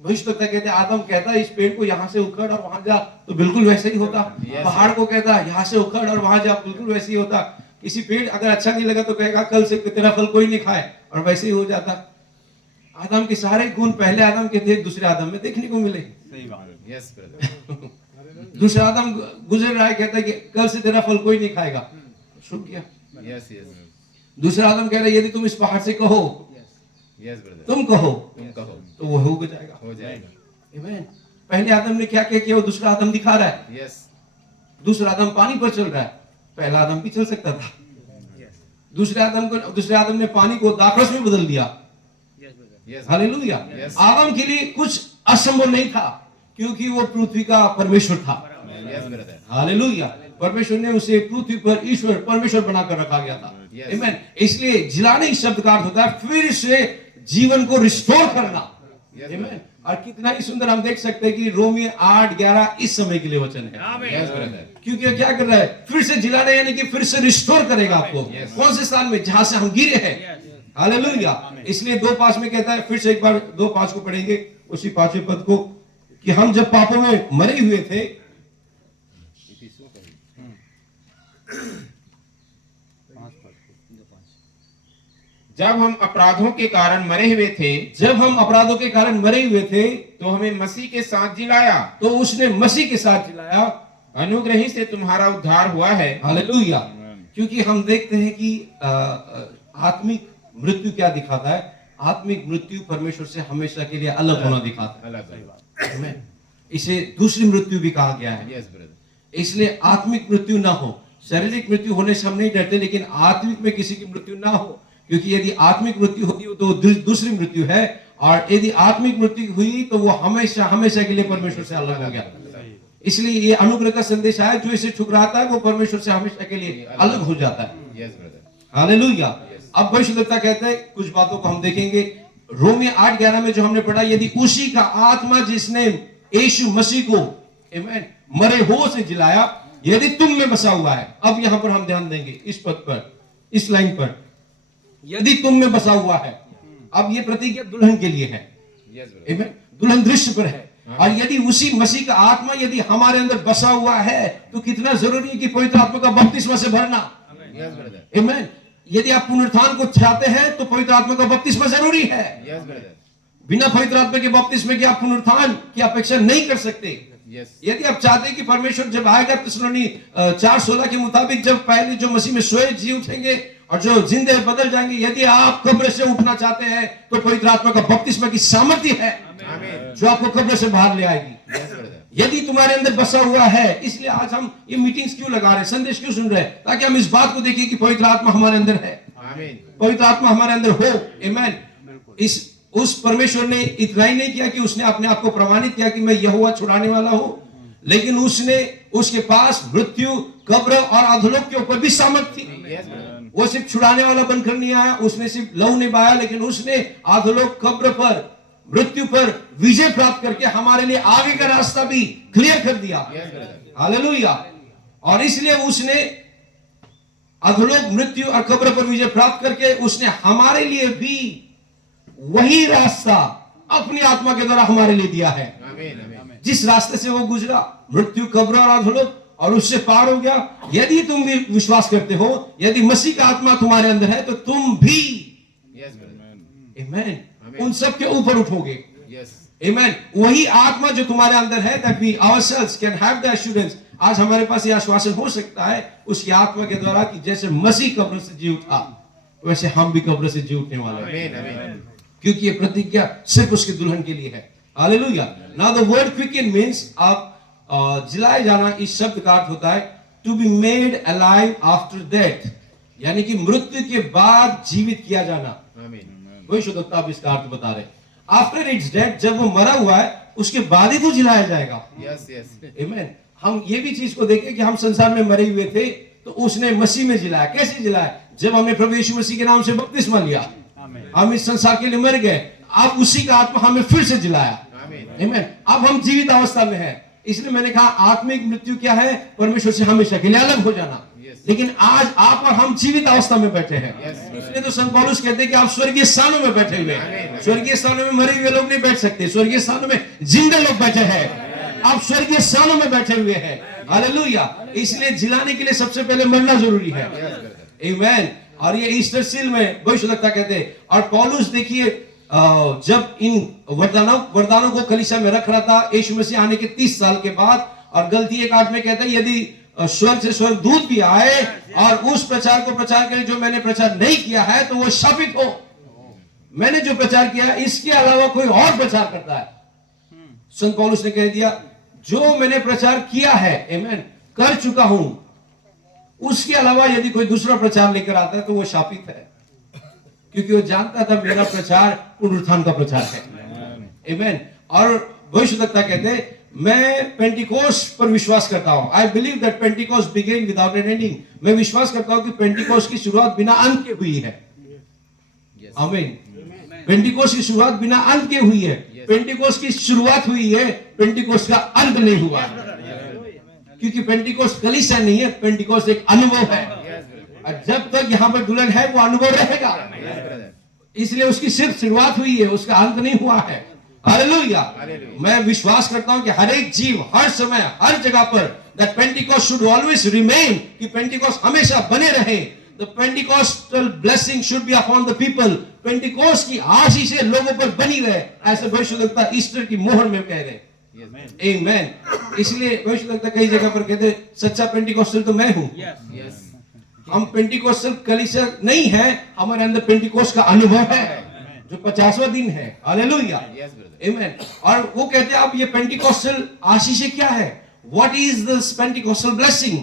भविष्यवक्ता कहते आदम कहता इस पेड़ को यहाँ से उखड़ और वहां जा, तो बिल्कुल वैसे ही होता। पहाड़ को कहता यहाँ से उखड़ और वहां जा, बिल्कुल वैसे ही होता। किसी पेड़ अगर अच्छा नहीं लगा तो कहेगा कल से तेरा फल कोई नहीं खाए, और वैसे ही हो जाता। आदम के सारे गुण पहले आदम के थे, दूसरे आदम में देखने को मिले। सही बात है। दूसरा आदम गुजर रहा है, कहता है कि कल से तेरा फल कोई नहीं खाएगा, शुभ किया। दूसरा आदम कह रहा है यदि तुम इस पहाड़ से कहो, तुम कहो तो वो हो जाएगा, आमीन। पहले आदम ने क्या किया, वो दूसरा आदम दिखा रहा है। दूसरा आदम पानी पर चल रहा है, पहला आदम भी चल सकता था। दूसरे आदम ने पानी को दाखरस में बदल दिया। हालेलुया। आदम के लिए कुछ असंभव नहीं था, क्योंकि वो पृथ्वी का परमेश्वर था। हालेलुया। परमेश्वर ने उसे पृथ्वी पर ईश्वर परमेश्वर बनाकर रखा गया था, आमीन। इसलिए जिलाने इस शब्द का अर्थ होता है फिर से जीवन को रिस्टोर करना, आमीन। और कितना ही सुंदर हम देख सकते हैं कि रोमियो 8:11 इस समय के लिए वचन है, क्योंकि क्या कर रहा है, फिर से जिलाना, यानी कि फिर से रिस्टोर करेगा आपको। कौन से स्थान में, जहां से हम गिरे हैं। हालेलुया। इसलिए 2:5 में कहता है, फिर से एक बार 2:5 को पढ़ेंगे, उसी 5वें पद को, कि हम जब पापों में मरे हुए थे, जब हम अपराधों के कारण मरे हुए थे, जब हम अपराधों के कारण मरे हुए थे, तो हमें मसीह के साथ जिलाया, तो उसने मसीह के साथ जिलाया। अनुग्रह ही से तुम्हारा उद्धार हुआ है। हालेलुया। क्योंकि हम देखते हैं कि आत्मिक मृत्यु क्या दिखाता है, आत्मिक मृत्यु परमेश्वर से हमेशा के लिए अलग होना दिखाता है, आमीन। इसे दूसरी मृत्यु भी कहा गया है। इसलिए आत्मिक मृत्यु ना हो। शारीरिक मृत्यु होने से हम नहीं डरते, लेकिन आत्मिक में किसी की मृत्यु ना हो, क्योंकि यदि आत्मिक मृत्यु होती हो तो दूसरी मृत्यु है, और यदि आत्मिक मृत्यु हुई तो वो हमेशा हमेशा के लिए परमेश्वर से अलग हो गया। इसलिए ये अनुग्रह का संदेश है, जो इसे ठुकराता है वो परमेश्वर से हमेशा के लिए अलग हो जाता है। हालेलुया। अब भविष्यवक्ता कहते हैं, कुछ बातों को हम देखेंगे। रोमियो 8:11 में जो हमने पढ़ा, यदि उसी का आत्मा जिसने यीशु मसीह को, आमीन, मरे हो से जिलाया, यदि तुम में बसा हुआ है। अब यहां पर हम ध्यान देंगे इस पद पर, इस लाइन पर, यदि तुम में बसा हुआ है। अब ये प्रतिज्ञा दुल्हन के लिए है, आमीन, दुल्हन दृश्य पर है। और यदि उसी मसीह का आत्मा यदि हमारे अंदर बसा हुआ है, तो कितना जरूरी है कि पवित्र आत्मा का बपतिस्मा से भरना, आमीन। यदि आप पुनरुत्थान को चाहते हैं तो पवित्र आत्मा का बपतिस्मा जरूरी है। बिना पवित्र आत्मा के बपतिस्मे के आप पुनरुत्थान की अपेक्षा नहीं कर सकते। यदि आप चाहते हैं कि परमेश्वर जब आएगा, तिस्सलुनी 4:16 के मुताबिक, जब पहले जो मसीह में सोए जी उठेंगे और जो जिंदे बदल जाएंगे, यदि आप कब्र से उठना चाहते हैं तो पवित्र आत्मा का बपतिस्मा की सामर्थ्य है जो आपको कब्र से बाहर ले आएगी, यदि तुम्हारे अंदर बसा हुआ है। इसलिए आज हम ये मीटिंग्स क्यों लगा रहे हैं, संदेश क्यों सुन रहे हैं, ताकि हम इस बात को देखिए कि पवित्र आत्मा हमारे अंदर है, पवित्र आत्मा हमारे अंदर हो, आमीन। उस परमेश्वर ने इतना ही नहीं किया कि उसने अपने आप को प्रमाणित किया कि मैं यहोवा छुड़ाने वाला हूं, लेकिन उसने, उसके पास मृत्यु, कब्र और अधोलोक के ऊपर भी सामर्थ्य थी। वो सिर्फ छुड़ाने वाला बनकर नहीं आया, उसने सिर्फ लहू नहीं बहाया, लेकिन उसने अधोलोक, कब्र पर, मृत्यु पर विजय प्राप्त करके हमारे लिए आगे का रास्ता भी क्लियर कर दिया। हालेलुया। और इसलिए उसने अधोलोक, मृत्यु और कब्र पर विजय प्राप्त करके उसने हमारे लिए भी वही रास्ता अपनी आत्मा के द्वारा हमारे लिए दिया है। जिस रास्ते से वो गुजरा, मृत्यु, कब्र और अधोलोक, और उससे पार हो गया। यदि तुम भी विश्वास करते हो, यदि मसीह का आत्मा तुम्हारे अंदर है, तो तुम भी, आमीन, उन सब के ऊपर उठोगे, आमीन। वही आत्मा जो तुम्हारे अंदर है, that we ourselves can have the assurance, आज हमारे पास यह आश्वासन हो सकता है उसकी आत्मा के द्वारा कि जैसे मसीह कब्र से जी उठा, वैसे हम भी कब्र से जी उठने वाले हैं, क्योंकि ये प्रतिज्ञा सिर्फ उसके दुल्हन के लिए है। Hallelujah. Now the word quicken means, आप जिलाए जाना, इस शब्द का अर्थ होता है to be made alive after death, यानी कि मृत्यु के बाद जीवित किया जाना। वही शुद्धता इसका अर्थ बता रहे। आफ्टर इट्स डेथ, जब वो मरा हुआ है उसके बाद ही तो जिलाया जाएगा। Yes, yes. आमीन। हम ये भी चीज को देखें कि हम संसार में मरे हुए थे तो उसने मसीह में जिलाया। कैसे जिलाया? जब हमने प्रभु यीशु मसीह के नाम से बपतिस्मा लिया, हम इस संसार के लिए मर गए, अब उसी का आत्मा हमें फिर से जिलाया। आमीन। अब हम जीवित अवस्था में हैं। इसलिए मैंने कहा आत्मिक मृत्यु क्या है? परमेश्वर से हमेशा के लिए अलग हो जाना। लेकिन आज आप और हम जीवित अवस्था में बैठे हैं। इसलिए तो संत पौलुस कहते हैं कि आप स्वर्गीय स्थानों में बैठे हुए हैं। स्वर्गीय स्थानों में मरे हुए लोग नहीं बैठ सकते, स्वर्गीय स्थानों में जिंदे लोग बैठे हैं। आप स्वर्गीय स्थानों में बैठे हुए हैं। हालेलुया। इसलिए जिलाने के लिए सबसे पहले मरना जरूरी है। आमीन। और ये ईस्टर सील में भविष्यवक्ता कहते हैं। और पौलुस देखिए, जब इन वरदानों को कलीसिया में रख रहा था यीशु मसीह आने के 30 साल के बाद, और गलती 1:8 में कहता है यदि स्वर्ग से स्वर्गदूत भी आए और उस प्रचार को प्रचार करे जो मैंने प्रचार नहीं किया है तो वो शापित हो। मैंने जो प्रचार किया है इसके अलावा कोई और प्रचार करता है, संत पौलुस ने कह दिया जो मैंने प्रचार किया है, आमीन, कर चुका हूं, उसके अलावा यदि कोई दूसरा प्रचार लेकर आता है तो वो शापित है। क्योंकि वो जानता था मेरा प्रचार पुनरुत्थान का प्रचार है। आमीन। और भविष्यवक्ता कहते हैं मैं पेंटिकोस्ट पर विश्वास करता हूं। I believe that Pentecost began without an ending. मैं विश्वास करता हूं कि पेंटिकोस्ट की शुरुआत बिना अंत के हुई है। आमीन। पेंटिकोस्ट की शुरुआत बिना अंत के हुई है। पेंटिकोस्ट की शुरुआत हुई है, पेंटिकोस्ट का अंत नहीं हुआ। क्योंकि पेंटिकोस्ट कलीसिया नहीं है, पेंटिकोस्ट एक अनुभव है। और जब तक यहाँ पर दुल्हन है वो अनुभव रहेगा। इसलिए उसकी सिर्फ शुरुआत हुई है, उसका अंत नहीं हुआ है। हालेलुया। मैं विश्वास करता हूं कि हर एक जीव हर समय हर जगह पर that Pentecost should always remain, कि पेंटिकोस्ट हमेशा बने रहे। The Pentecostal blessing should be upon the people. Pentecost की आशीषें लोगों पर बनी रहे, ऐसे भविष्यवक्ता ईस्टर की मोहर में कह रहे। आमीन। इसलिए भविष्यवक्ता कई जगह पर कहते सच्चा पेंटिकोस्टल तो मैं हूं। हम पेंटिकोस्टल कलीसिया नहीं है, हमारे अंदर पेंटिकोस्ट का अनुभव है जो 50वां दिन है। हालेलुया। आमीन। और वो कहते हैं अब ये पेंटिकोस्टल आशीष क्या है? What is this Pentecostal blessing?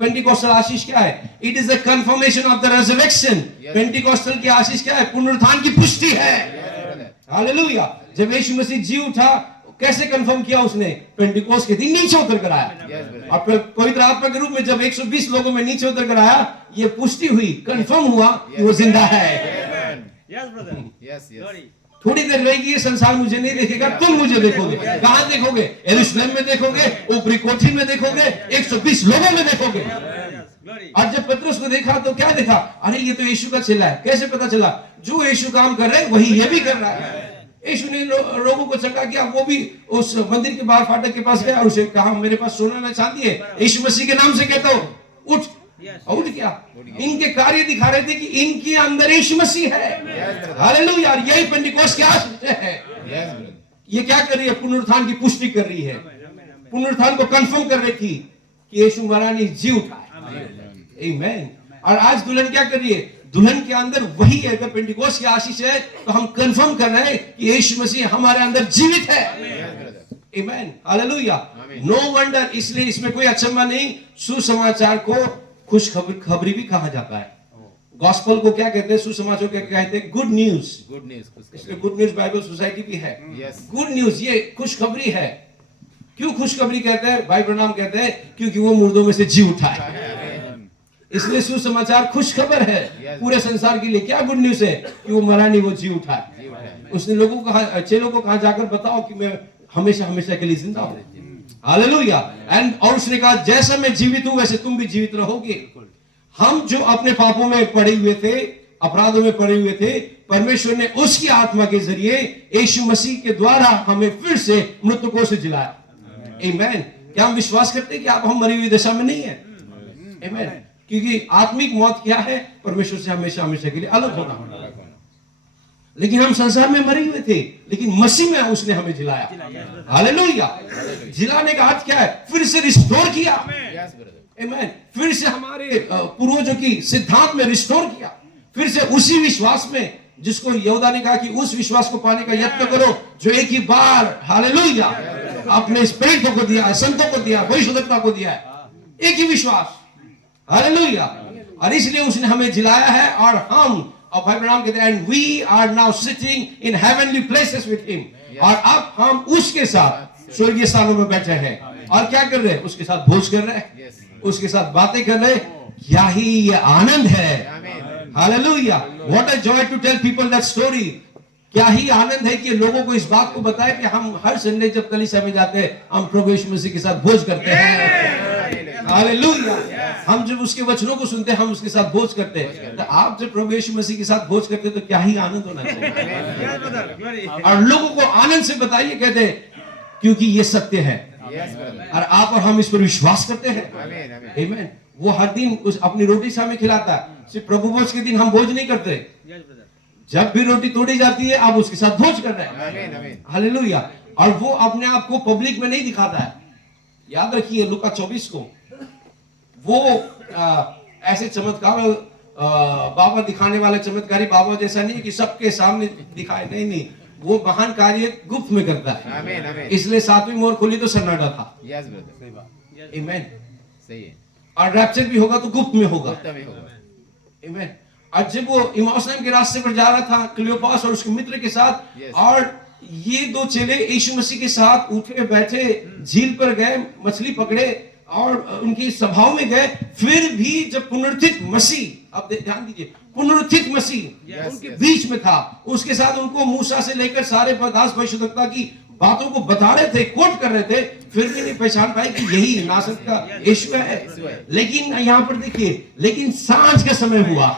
Pentecostal आशीष क्या है? It is the confirmation of the resurrection. Pentecostal की आशीष क्या है? पुनरुत्थान की पुष्टि है। हालेलुया। जब यीशु मसीह जी उठा कैसे कंफर्म किया उसने? पेंटिकोस्ट के दिन नीचे उतर कर आया। और पवित्र आत्मा के रूप में जब 120 लोगों में नीचे उतर कर आया, ये पुष्टि हुई, कंफर्म हुआ कि वो जिंदा है। थोड़ी देर रहेगी ये संसार मुझे नहीं देखेगा, तुम मुझे देखोगे। कहां देखोगे? यरूशलेम में देखोगे, ऊपरी कोठी में देखोगे, 120 लोगों में देखोगे। और जब पतरस को देखा तो क्या देखा? अरे ये तो यीशु का चेला है। कैसे पता चला? जो यीशु काम कर रहे हैं वही ये भी कर रहा है। यीशु ने लोगों को चंगा किया, वो भी उस मंदिर के बाहर फाटक के पास गया और उसे कहा मेरे पास सोना न चांदी है, यीशु मसीह के नाम से कहता हूं उठ। उठ गया। इनके कार्य दिखा रहे थे कि इनके अंदर यीशु मसीह है। हालेलुया। यही पेंटिकोस्ट की आशीष है। ये क्या कर रही है? पुनरुत्थान की पुष्टि कर रही है। पुनरुत्थान को कंफर्म कर रही थी कि यीशु मरा नहीं, जी उठा है। आमीन। और आज दुल्हन क्या कर रही है? दुल्हन के अंदर वही है। अगर पेंटिकोस्ट की आशीष है तो हम कंफर्म कर रहे हैं कि यीशु मसीह हमारे अंदर जीवित है। आमीन। हालेलुया। No wonder. इसलिए इसमें कोई अचंभा नहीं। सुसमाचार को खुश खबरी भी कहा जाता है। गॉस्पेल को क्या कहते हैं? सुसमाचार को क्या कहते हैं? Good news. Good news. इसलिए गुड न्यूज बाइबल सोसाइटी भी है। गुड न्यूज, ये खुशखबरी है। क्यों खुशखबरी कहते हैं? भाई प्रणाम कहते हैं क्योंकि वो मुर्दों में से जी उठा है। इसलिए सुसमाचार खुशखबर है पूरे संसार के लिए। क्या गुड न्यूज है? कि वो मरा नहीं, वो जी उठा है। उसने लोगों को कहा, चेलों को कहा जाकर बताओ कि मैं हमेशा हमेशा के लिए जिंदा हूं। हालेलुया। एंड और उसने कहा जैसा मैं जीवित हूं वैसे तुम भी जीवित रहोगे। हम जो अपने पापों में पड़े हुए थे, अपराधों में पड़े हुए थे, परमेश्वर ने उसकी आत्मा के जरिए यीशु मसीह के द्वारा हमें फिर से मृतकों से जिलाया। आमीन। क्या हम विश्वास करते हैं कि आप हम मरी हुई दशा में नहीं है? आमीन। क्योंकि आत्मिक मौत क्या है? परमेश्वर से हमेशा हमेशा के लिए अलग होना। लेकिन हम संसार में मरे हुए थे, लेकिन मसीह में उसने हमें जिलाया। हालेलुया। जिलाने का अर्थ क्या है? फिर से रिस्टोर किया। आमीन। फिर से हमारे पूर्वजों की सिद्धांत में रिस्टोर किया। फिर से उसी विश्वास में जिसको यहूदा ने कहा कि उस विश्वास को पाने का यत्न करो जो एक ही बार, हालेलुया, अपने प्रेरितों को दिया है, संतों को दिया, भविष्यद्वक्ता को दिया है। एक ही विश्वास। हालेलुया। और इसलिए उसने हमें जिलाया है और हम और भाई ब्रह्म कहते हैं and we are now sitting in heavenly places with him, और अब हम उसके साथ स्वर्गीय स्थानों में बैठे हैं और क्या कर रहे हैं, उसके साथ भोज कर रहे हैं, उसके साथ बातें कर रहे हैं। क्या ही ये आनंद है, hallelujah. What a joy to tell people that story. क्या ही आनंद है कि लोगों को इस बात को बताएं कि हम हर संडे जब कलीसिया में जाते हैं हम प्रभु यीशु मसीह के साथ भोज करते हैं, हालेलुया। हम जब उसके वचनों को सुनते हैं हम उसके साथ भोज करते हैं। तो आप जब प्रभु यीशु मसीह के साथ भोज करते हैं तो क्या ही आनंद होना चाहिए। और लोगों को आनंद से बताइए, कहते हैं क्योंकि ये सत्य है और आप और हम इस पर विश्वास करते हैं, आमीन। वो हर दिन उस अपनी रोटी से हमें खिलाता है। सिर्फ प्रभु भोज के दिन हम भोज नहीं करते, जब भी रोटी तोड़ी जाती है आप उसके साथ भोज कर रहे हैं, हालेलुया। और वो अपने आप को पब्लिक में नहीं दिखाता है। याद रखिए लूका 24 को, वो ऐसे चमत्कार बाबा दिखाने वाला चमत्कारी बाबा जैसा नहीं है कि सबके सामने दिखाए, नहीं, वो महान कार्य गुप्त में करता है। इसलिए 7वीं मोहर खुली तो सन्नाटा था, आमीन। सही है, और रैप्चर भी होगा तो गुप्त में होगा, आमीन। और जब वो इम्माउस नाम के रास्ते पर जा रहा था क्लियोपास और उसके मित्र के साथ, और ये दो चेले यीशु मसीह के साथ उठे बैठे झील पर गए, मछली पकड़े और उनकी सभाओं में गए, फिर भी जब पुनरुत्थित मसीह, अब ध्यान दीजिए, पुनरुत्थित मसीह उनके बीच में था, उसके साथ उनको मूसा से लेकर सारे दास भविष्यद्वक्ता की बातों को बता रहे थे, कोट कर रहे थे, फिर भी नहीं पहचान पाए कि यही नासरत का यीशु है। लेकिन यहाँ पर देखिए, लेकिन सांझ का समय हुआ,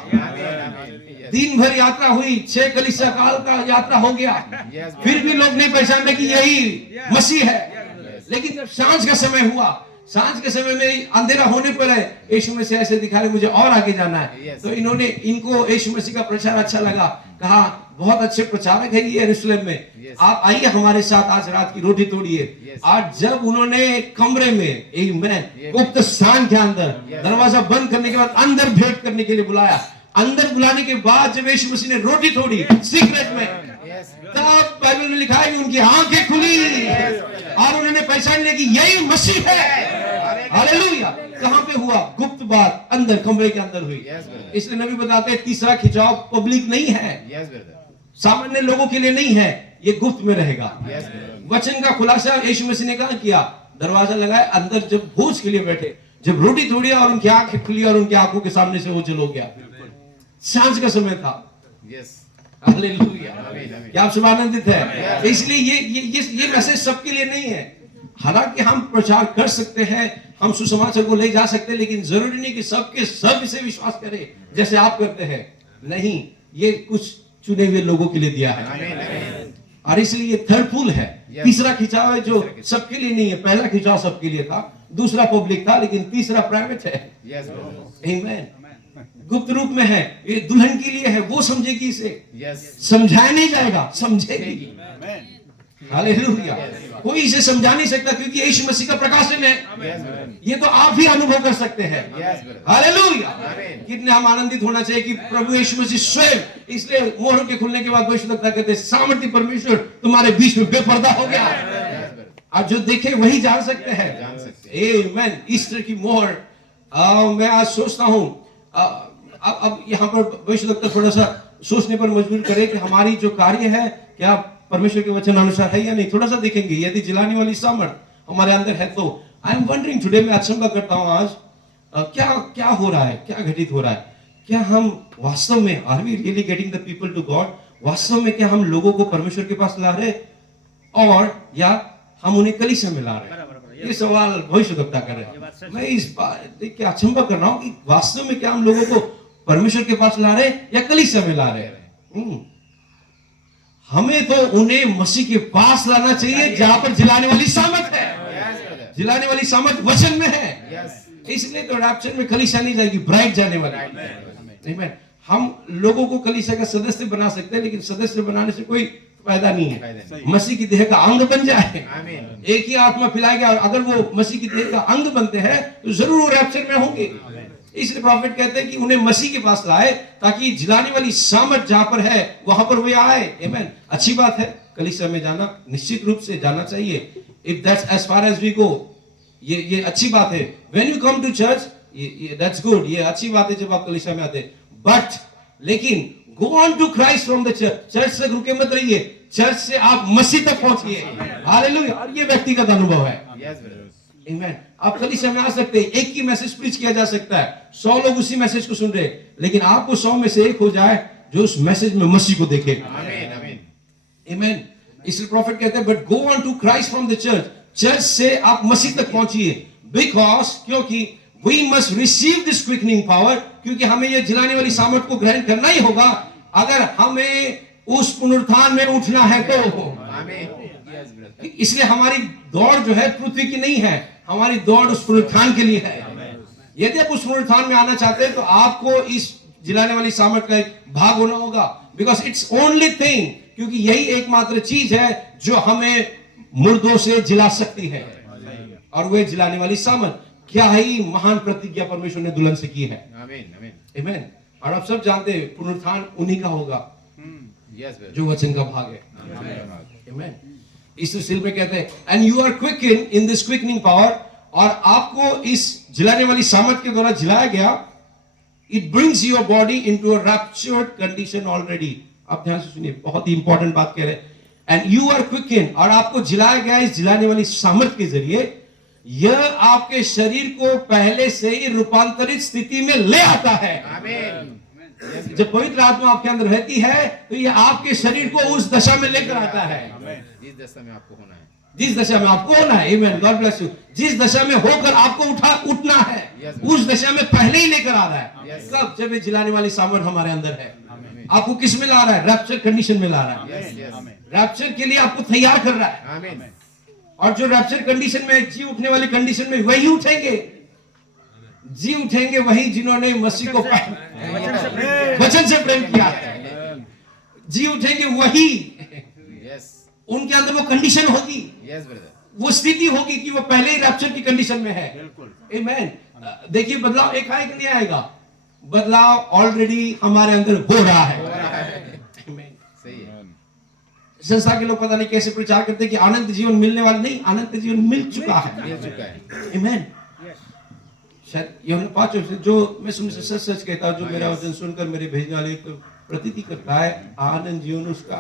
दिन भर यात्रा हुई, 6 कलीसिया काल का यात्रा हो गया, फिर भी लोग नहीं पहचान रहे कि यही मसीह है। लेकिन जब सांझ का समय हुआ, सांझ के समय में अंधेरा होने पर है, यीशु मसीह ऐसे दिखा रहे मुझे और आगे जाना है। तो इनको यीशु मसीह का प्रचार अच्छा लगा, कहा बहुत अच्छे प्रचारक है ये यरूशलेम में, आप आइए हमारे साथ आज रात की रोटी तोड़िए। आज जब उन्होंने कमरे में गुप्त स्थान के अंदर दरवाजा बंद करने के बाद अंदर भेंट करने के लिए बुलाया, अंदर बुलाने के बाद जब यीशु मसीह ने रोटी तोड़ी सीक्रेट में, तब बाइबल में लिखा है कि उनकी आंखें खुली और उन्होंने पहचान लिया कि यही मसीह है, हालेलुया। कहां पे हुआ? गुप्त बात अंदर कमरे के अंदर हुई। इसलिए नबी बताते हैं तीसरा खिंचाव पब्लिक नहीं है, सामान्य लोगों के लिए नहीं है, ये गुप्त में रहेगा। वचन का खुलासा यीशु मसीह ने कहा किया, दरवाजा लगाया, अंदर जब भोज के लिए बैठे, जब रोटी तोड़ी और उनकी आंखें खुली और उनकी आंखों के सामने से वो चलो गया। सांझ का समय था, हालेलुया। क्या आप सब आनंदित है? इसलिए ये मैसेज सबके लिए नहीं है। हालांकि हम प्रचार कर सकते हैं, हम सुसमाचार को ले जा सकते हैं, लेकिन जरूरी नहीं कि सबके सब इसे विश्वास करें जैसे आप करते हैं। नहीं, ये कुछ चुने हुए लोगों के लिए दिया है, और इसलिए ये थर्ड पुल है, तीसरा खिंचाव है जो सबके लिए नहीं है। पहला खिंचाव सबके लिए था, दूसरा पब्लिक था, लेकिन तीसरा प्राइवेट है, आमीन। गुप्त रूप में है, ये दुल्हन के लिए है, वो समझेगी इसे, समझाया नहीं जाएगा, समझेगी, हालेलुया। कोई इसे समझा नहीं सकता क्योंकि यीशु मसीह का प्रकाशन है। ये तो आप ही अनुभव कर सकते हैं, हालेलुया। कितने हम आनंदित होना चाहिए कि प्रभु यीशु मसीह स्वयं, इसलिए मोहरों के खुलने के बाद भविष्यद्वक्ता कहते हैं सामर्थी परमेश्वर तुम्हारे बीच में बेपर्दा हो गया, और जो देखे वही जान सकते हैं, आमीन। ईस्टर की मोहर, मैं आज सोचता हूं, अब यहाँ पर भविष्यद्वक्ता थोड़ा सा सोचने पर मजबूर करे कि हमारी जो कार्य है क्या परमेश्वर के वचन अनुसार है या नहीं। थोड़ा सा देखेंगे, यदि जिलाने वाली सामर्थ हमारे अंदर है तो। आई एम वंडरिंग टुडे, मैं अचंभा करता हूं आज, क्या हो रहा है, क्या घटित हो रहा है। क्या हम वास्तव में, are we really getting the people to God? वास्तव में क्या हम लोगों को परमेश्वर के पास ला रहे, और या हम उन्हें कलीसिया में ला रहे? ये सवाल भविष्यद्वक्ता कर रहे हैं। मैं इस बात देख के अचंभा कर रहा हूं कि वास्तव में क्या हम लोगों को परमेश्वर के पास ला रहे या कलीसिया में ला रहे? हमें तो उन्हें मसीह के पास लाना चाहिए जहां पर जिलाने वाली सामर्थ है। जिलाने वाली सामर्थ वचन में है। इसलिए तो रैप्चर में कलीसिया नहीं जाएगी, ब्राइड जाने वाली। हम लोगों को कलीसिया का सदस्य बना सकते हैं, लेकिन सदस्य बनाने से कोई फायदा नहीं है। मसीह की देह का अंग बन जाए, एक ही आत्मा पिलाएगा, अगर वो मसीह की देह का अंग बनते हैं तो जरूर वो रैप्चर में होंगे। इसलिए प्रॉफिट कहते हैं कि उन्हें मसीह के पास लाए ताकि जिलाने वाली सामर्थ जहां पर है वहां पर वे आए, आमीन। अच्छी बात है कलीसिया में जाना, निश्चित रूप से जाना चाहिए। If that's as far as we go, ये अच्छी बात है। When you come to church, that's good, ये अच्छी बात है जब आप कलीसिया में आते हैं। बट लेकिन Go on to Christ from the church. Church से रुके मत रहिए, चर्च से आप मसीह तक पहुंचिए। हालेलुया। और ये व्यक्तिगत अनुभव है। Yes, brother. Amen. आप कलीसिया में आ सकते हैं, एक ही मैसेज प्रीच किया जा सकता है, 100 लोग उसी मैसेज को सुन रहे हैं, लेकिन आपको 100 में से एक हो जाए जो उस मैसेज में मसीह को देखे। Amen. Amen. Amen. इसलिए प्रॉफिट कहते हैं, but go on to Christ from the church. Church से आप मसीह तक पहुंचिए, बिकॉज क्योंकि we must receive this quickening power, क्योंकि हमें यह जिलाने वाली सामर्थ को ग्रहण करना ही होगा अगर हमें उस पुनरुत्थान में उठना है तो। Amen. Yes, brother. इसलिए हमारी दौड़ जो है पृथ्वी की नहीं है, हमारी दौड़ उस पुनरुत्थान के लिए है। यदि आप उस पुनरुत्थान में आना चाहते हैं तो आपको इस जिलाने वाली सामर्थ का एक भाग होना होगा, बिकॉज इट्स ओनली थिंग, क्योंकि यही एकमात्र चीज है जो हमें मुर्दों से जिला सकती है, और वह जिलाने वाली सामर्थ। क्या ही महान प्रतिज्ञा परमेश्वर ने दुल्हन से की है। Amen. Amen. आमीन। और आप सब जानते हैं पुनरुत्थान उन्हीं का होगा Yes, brother. जो वचन का भाग है। आमीन। इस सिल में कहते हैं, and you are quicken in this quickening power, और आपको इस जिलाने वाली सामर्थ के द्वारा जिलाया गया। It brings your body into a raptured condition already. आप ध्यान से सुनिए, बहुत ही इंपॉर्टेंट बात कह रहे हैं। एंड यू आर क्विकन, और आपको जिलाया गया इस जिलाने वाली सामर्थ के जरिए, यह आपके शरीर को पहले से ही रूपांतरित स्थिति में ले आता है। Amen. Yes, जब पवित्र आत्मा आपके अंदर रहती है तो यह आपके शरीर को उस दशा में लेकर आता है जिस दशा में आपको होना है। जिस दशा में आपको होना है। आमीन। God bless you. जिस दशा में होकर आपको उठना है, Yes, उस दशा में पहले ही लेकर आ रहा है। Yes. कब? जब ये जिलाने वाली सामर्थ हमारे अंदर है। आपको किस में ला रहा है? रैप्चर कंडीशन में ला रहा है। Yes, yes. रैप्चर के लिए आपको तैयार कर रहा है। Amen. और जो रैप्चर कंडीशन में, जी उठने वाली कंडीशन में, वही उठेंगे, जी उठेंगे वही जिन्होंने मसीह को वचन से प्रेम किया है। जी उठेंगे वही, Yes. उनके अंदर वो कंडीशन होगी, Yes, brother. वो स्थिति होगी कि वो पहले ही रैप्चर की कंडीशन में है। आमीन। देखिए, बदलाव एकाएक नहीं आएगा, बदलाव ऑलरेडी हमारे अंदर हो रहा है। आमीन। सही है। संसार के लोग पता नहीं कैसे प्रचार करते हैं कि अनंत जीवन मिलने वाला नहीं, अनंत जीवन मिल चुका है। मिल चुका है। आमीन। शायद यूहन्ना 5 जो मैं सुनने से सच कहता हूं, जो मेरा वचन सुनकर मेरे भेजने वाले को प्रतीति करता है, आनंद जीवन उसका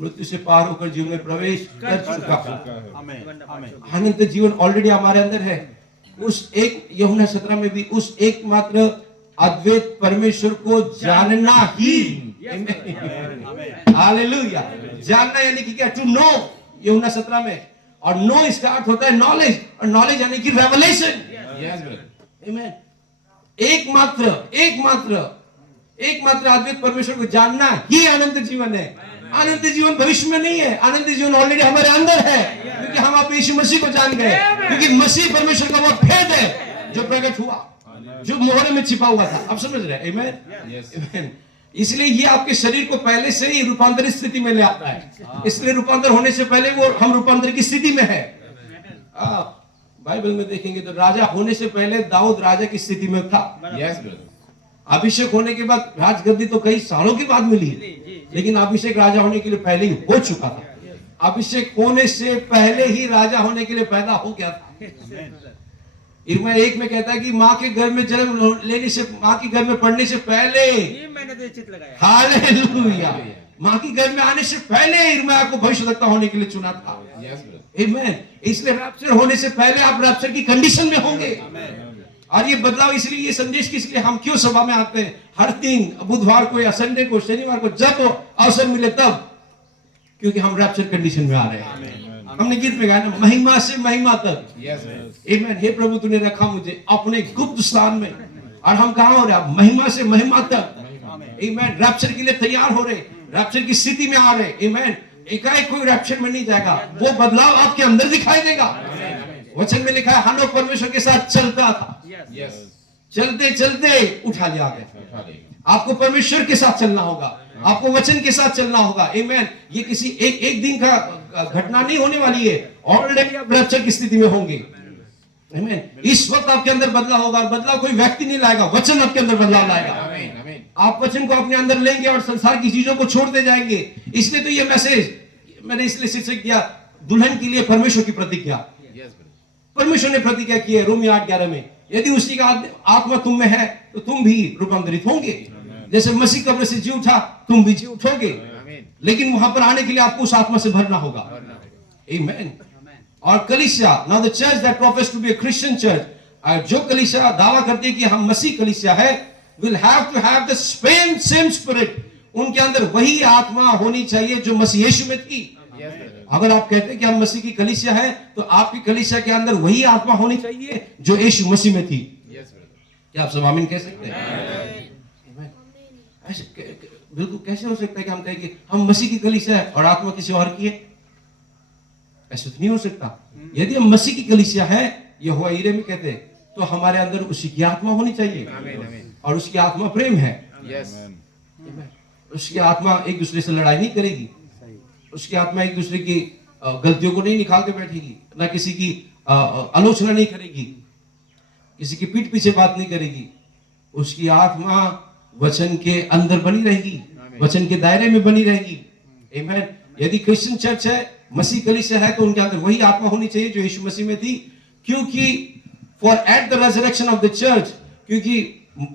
मृत्यु से पार होकर जीवन में प्रवेश कर चुका है। अनंत जीवन ऑलरेडी हमारे अंदर है। उस एक यूहन्ना 17 में भी उस एकमात्र अद्वैत परमेश्वर को जानना ही। हालेलुया। जानना यानी कि क्या? टू नो, यूहन्ना 17 में। और नो इसका अर्थ होता है नॉलेज, और नॉलेज यानी कि रेवलेशन। Yes, brother. आमीन। एकमात्र अद्वैत परमेश्वर को जानना ही अनंत जीवन है। अनंत जीवन भविष्य में नहीं है, अनंत जीवन ऑलरेडी हमारे अंदर है, क्योंकि हम आप यीशु मसीह को जान गए, क्योंकि मसीह परमेश्वर का वो भेद है जो प्रकट हुआ, जो मोहरे में छिपा हुआ था। आप समझ रहे हैं? आमीन। Yes. आमीन। इसलिए ये आपके शरीर को पहले से ही रूपांतरित स्थिति में ले आता है। इसलिए रूपांतर होने से पहले वो हम रूपांतर की स्थिति में है। बाइबल में देखेंगे तो राजा होने से पहले दाऊद राजा की स्थिति में था। Yes, brother. अभिषेक होने के बाद राजगद्दी तो कई सालों के बाद मिली, लेकिन अभिषेक राजा होने के लिए पहले ही हो चुका था। अभिषेक होने से पहले ही राजा होने के लिए पैदा हो गया था। इर्मिया 1 में कहता है कि माँ के घर में जन्म लेने से, माँ के घर में पढ़ने से पहले, मैंने तो चित लगाया। हालेलुया, माँ के घर में आने से पहले इर्मिया को भविष्यद्वक्ता होने के लिए चुना था। Yes, brother. आमीन। इसलिए रैप्चर होने से पहले आप रैप्चर की कंडीशन में होंगे। और ये बदलाव इसलिए, ये संदेश किस लिए, हम क्यों सभा में आते हैं हर दिन, बुधवार को या संडे को, शनिवार को, जब अवसर मिले तब, क्योंकि हम रैप्चर कंडीशन में आ रहे हैं। हमने गीत में गाया ना, महिमा से महिमा तक। Yes, brother. आमीन। हे प्रभु, तूने रखा मुझे अपने गुप्त स्थान में, और हम कहां हो रहे हैं? महिमा से महिमा तक। आमीन। रैप्चर के लिए तैयार हो रहे, रैप्चर की स्थिति में आ रहे। आमीन। एकाएक कोई रैप्चर में नहीं जाएगा, वो बदलाव आपके अंदर दिखाई देगा। वचन में लिखा है, हनोक परमेश्वर के साथ चलता था, Yes. चलते चलते उठा लिया गया। उठा लेगा। आपको परमेश्वर के साथ चलना होगा, आपको वचन के साथ चलना होगा। आमीन। ये किसी एक दिन का घटना नहीं होने वाली है, ऑलरेडी आप रैप्चर की स्थिति में होंगे। आमीन। इस वक्त आपके अंदर बदलाव होगा, और बदलाव कोई व्यक्ति नहीं लाएगा, वचन आपके अंदर बदलाव लाएगा। Amen. Amen. आप वचन को अपने अंदर लेंगे और संसार की चीजों को छोड़ते जाएंगे। इसलिए तो ये मैसेज मैंने इसलिए शीर्षक दिया, दुल्हन के लिए परमेश्वर की प्रतिज्ञा। Yes, brother. परमेश्वर ने प्रतिज्ञा की है रोमियो 8:11 में, यदि उसी का आत्मा तुम में है तो तुम भी रूपांतरित होंगे। जैसे मसीह कब्र से जी उठा, तुम भी जी उठोगे, आमीन। लेकिन वहां पर आने के लिए आपको उस आत्मा से भरना होगा। Amen. और कलीसिया, now the church that profess to be a Christian church, जो कलीसिया दावा करती है कि हम मसीह कलीसिया है, will have to have the same spirit. उनके अंदर वही आत्मा होनी चाहिए जो मसीह यीशु में थी। Yes, brother. अगर आप कहते हैं कि हम मसीह की कलीसिया है, तो आपकी कलीसिया के अंदर वही आत्मा होनी चाहिए जो यीशु मसीह में थी। Yes, brother. क्या आप सब आमीन कह सकते हैं? ऐसे बिल्कुल कैसे हो सकता है कि हम कहें कि हम मसीह की कलीसिया है और आत्मा किसी और की है? ऐसे तो नहीं हो सकता। यदि हम मसीह की कलीसिया है, यहोवा यीरे में कहते हैं, तो हमारे अंदर उसी की आत्मा होनी चाहिए, आमीन, आमीन। और उसकी आत्मा प्रेम है। Yes. उसकी आत्मा एक दूसरे से लड़ाई नहीं करेगी, उसकी आत्मा एक दूसरे की गलतियों को नहीं निकाल के बैठेगी, ना किसी की आलोचना नहीं करेगी, किसी की पीठ पीछे बात नहीं करेगी। उसकी आत्मा वचन के अंदर बनी रहेगी, वचन के दायरे में बनी रहेगी। आमीन। यदि क्रिश्चियन चर्च है, मसीह कलीसिया है, तो उनके अंदर वही आत्मा होनी चाहिए जो यीशु मसीह में थी, क्योंकि for at the resurrection of the church, क्योंकि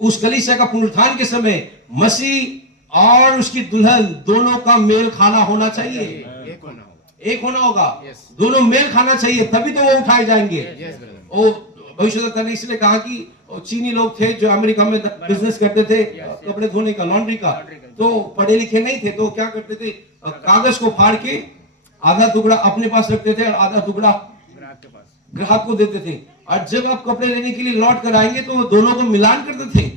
उस कलीसिया का पुनरुत्थान के समय मसीह और उसकी दुल्हन दोनों का मेल खाना होना चाहिए, एक होना होगा। एक होना होगा। Yes. दोनों मेल खाना चाहिए, तभी तो वो उठाए जाएंगे। Yes, brother. वो भविष्यवक्ता ने इसलिए कहा कि वो चीनी लोग थे जो अमेरिका में बिजनेस करते थे, कपड़े धोने का, लॉन्ड्री का, तो पढ़े लिखे नहीं थे, तो क्या करते थे, कागज को फाड़ के आधा टुकड़ा अपने पास रखते थे और आधा टुकड़ा ग्राहक को देते थे, और जब आप कपड़े लेने के लिए लौट कर आएंगे तो वो दोनों को मिलान करते थे।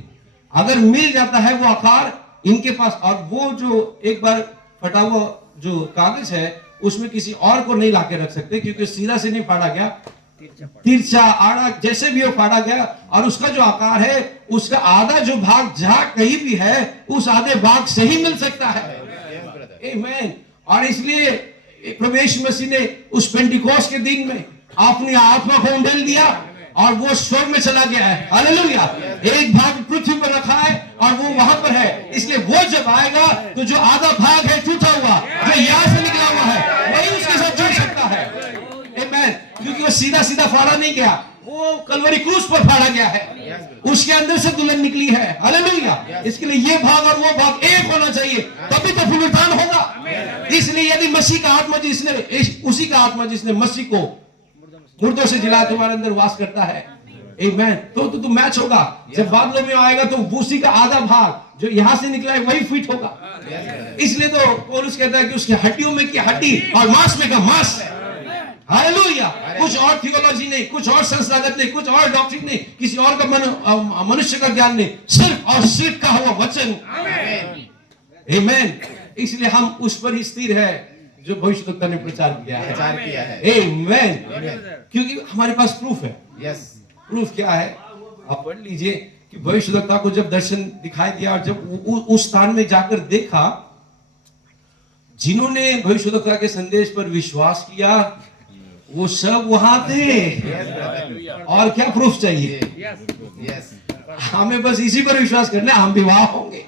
अगर मिल जाता है वो आकार इनके पास, और वो जो एक बार फटा हुआ जो कागज है उसमें किसी और को नहीं लाके रख सकते, क्योंकि सीधा से नहीं फाड़ा गया, तिरछा आड़ा जैसे भी वो फाड़ा गया, और उसका जो आकार है उसका आधा जो भाग जहां कहीं भी है उस आधे भाग से ही मिल सकता है। Yes, brother. आमीन। और इसलिए प्रभु यीशु मसीह ने उस पेंटिकोस्ट के दिन में अपनी आत्मा को उंडेल दिया और वो स्वर्ग में चला गया है। हालेलुया। एक भाग पृथ्वी पर रखा है और वो वहां पर है, इसलिए वो जब आएगा तो जो आधा भाग है टूटा हुआ, जो यहां से निकला हुआ है, वही उसके साथ जुड़ सकता है। आमीन। क्योंकि वो सीधा सीधा फाड़ा नहीं गया, वो कलवरी क्रूस पर फाड़ा गया है, उसके अंदर से दुल्हन निकली है। हालेलुया। इसके लिए ये भाग और वो भाग एक होना चाहिए, तभी तो पुनरुत्थान होगा। इसलिए यदि मसीह का आत्मा जिसने, उसी का आत्मा जिसने मसीह को मुर्दों से जिला तुम्हारे अंदर वास करता है, आमीन, तो मैच होगा। जब बादलों में आएगा तो उसी का आधा भाग जो यहां से निकला है वही फिट होगा। इसलिए तो पौलुस कहता है कि उसकी हड्डियों में की हड्डी और मांस में का मांस है। हालेलुया। कुछ और थियोलॉजी नहीं, कुछ और संस्थागत नहीं, कुछ और डॉक्ट्रिन नहीं, किसी और का मनुष्य का ज्ञान नहीं, सिर्फ और सिर्फ का हुआ वचन। आमीन। इसलिए हम उस पर ही स्थिर है जो भविष्यवक्ता ने प्रचार किया है। प्रचार किया है। आमीन। क्योंकि हमारे पास प्रूफ है। Yes. प्रूफ क्या है? आप पढ़ लीजिए कि भविष्यवक्ता को जब दर्शन दिखाई दिया और जब उस स्थान में जाकर देखा, जिन्होंने भविष्यवक्ता के संदेश पर विश्वास किया वो सब वहां थे। और क्या प्रूफ चाहिए? Yes. हमें बस इसी पर विश्वास करना है, हम भी वहां होंगे।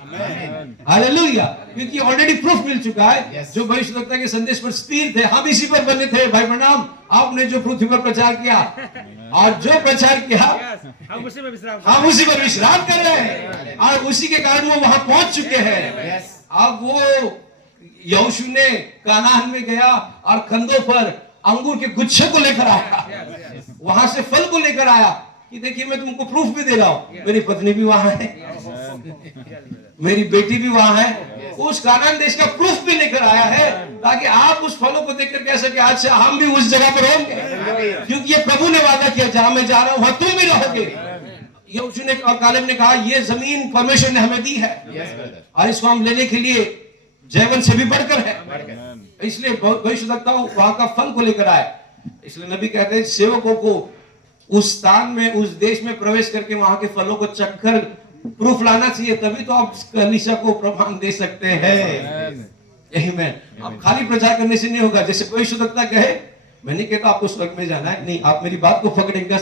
हालेलुया। क्योंकि ऑलरेडी प्रूफ मिल चुका है। Yes. जो भविष्यवक्ता के संदेश पर स्थिर थे, हम इसी पर बने थे। भाई प्रणाम, आपने जो पृथ्वी पर प्रचार किया और जो प्रचार किया हम उसी में विश्राम हम उसी पर विश्राम कर रहे हैं, और उसी के कारण वो वहां पहुंच चुके हैं। Yes. अब वो यहोशू ने कानान में गया और कंधों पर अंगूर के गुच्छे को लेकर आया, वहां से फल को लेकर आया कि देखिए मैं तुमको प्रूफ भी दे रहा हूं, मेरी पत्नी भी वहां है, मेरी बेटी भी वहां है। उस कानान देश का प्रूफ भी लेकर आया है ताकि आप उस फलों को देखकर कह सके अच्छा हम भी उस जगह पर होंगे, क्योंकि ये प्रभु ने वादा किया जहां मैं जा रहा हूं वहां तुम भी रहोगे। यहोशू ने और कालेब ने कहा ये जमीन परमेश्वर ने हमें दी है, Yes, brother. और इसको हम लेने के लिए जैवन से भी बढ़कर है। इसलिए भविष्यवक्ता वहां का फल को लेकर आए। इसलिए नबी कहते हैं सेवकों को उस स्थान में, उस देश में प्रवेश करके वहां के फलों को चखकर प्रूफ लाना चाहिए, तभी तो आप कलीसिया को प्रमाण दे सकते हैं। यही मैं आप खाली प्रचार करने से नहीं होगा। जैसे भविष्यवक्ता कहे, मैं नहीं कहता आपको स्वर्ग में जाना है, नहीं, आप मेरी बात को पकड़ेंगे।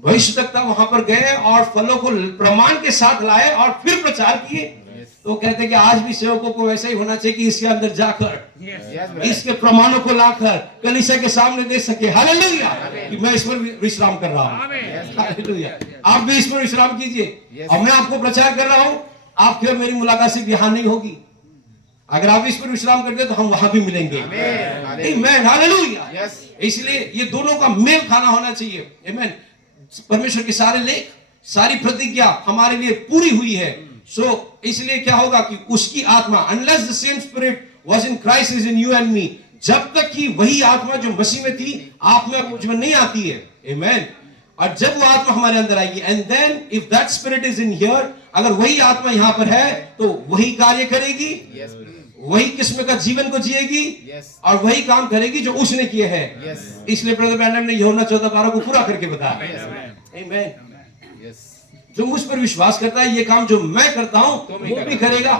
भविष्यवक्ता वहां पर गए और फलों को प्रमाण के साथ लाए और फिर प्रचार किए। तो कहते हैं कि आज भी सेवकों को वैसा ही होना चाहिए कि इसके अंदर जाकर Yes, brother. इसके प्रमाणों को लाकर कलीसिया के सामने दे सके। हालेलुया। कि मैं इस पर विश्राम कर रहा हूं। हालेलुया। आप भी इस पर विश्राम कीजिए। Yes. और मैं आपको प्रचार कर रहा हूं, आपकी और मेरी मुलाकात सिर्फ यहाँ नहीं होगी, अगर आप इस पर विश्राम करते तो हम वहां भी मिलेंगे। आमीन, हालेलुया। Yes. इसलिए ये दोनों का मेल खाना होना चाहिए। आमीन। परमेश्वर के सारे लेख, सारी प्रतिज्ञा हमारे लिए पूरी हुई है। सो इसलिए क्या होगा कि उसकी आत्मा, unless the same spirit was in Christ is in you and me, जब तक कि वही आत्मा जो मसीह में थी आप में मुझ में नहीं आती है। आमीन। और जब वो आत्मा हमारे अंदर आएगी, and then if that spirit is in here, अगर वही आत्मा यहां पर है तो वही कार्य करेगी, Yes, brother. वही किस्म का जीवन को जिएगी, Yes. और वही काम करेगी जो उसने किए हैं। Yes. इसलिए ब्रदर ब्रैनम ने यूहन्ना 14:12 को पूरा करके बताया। आमीन। Yes. जो मुझ पर विश्वास करता है, ये काम जो मैं करता हूं वो भी करेगा,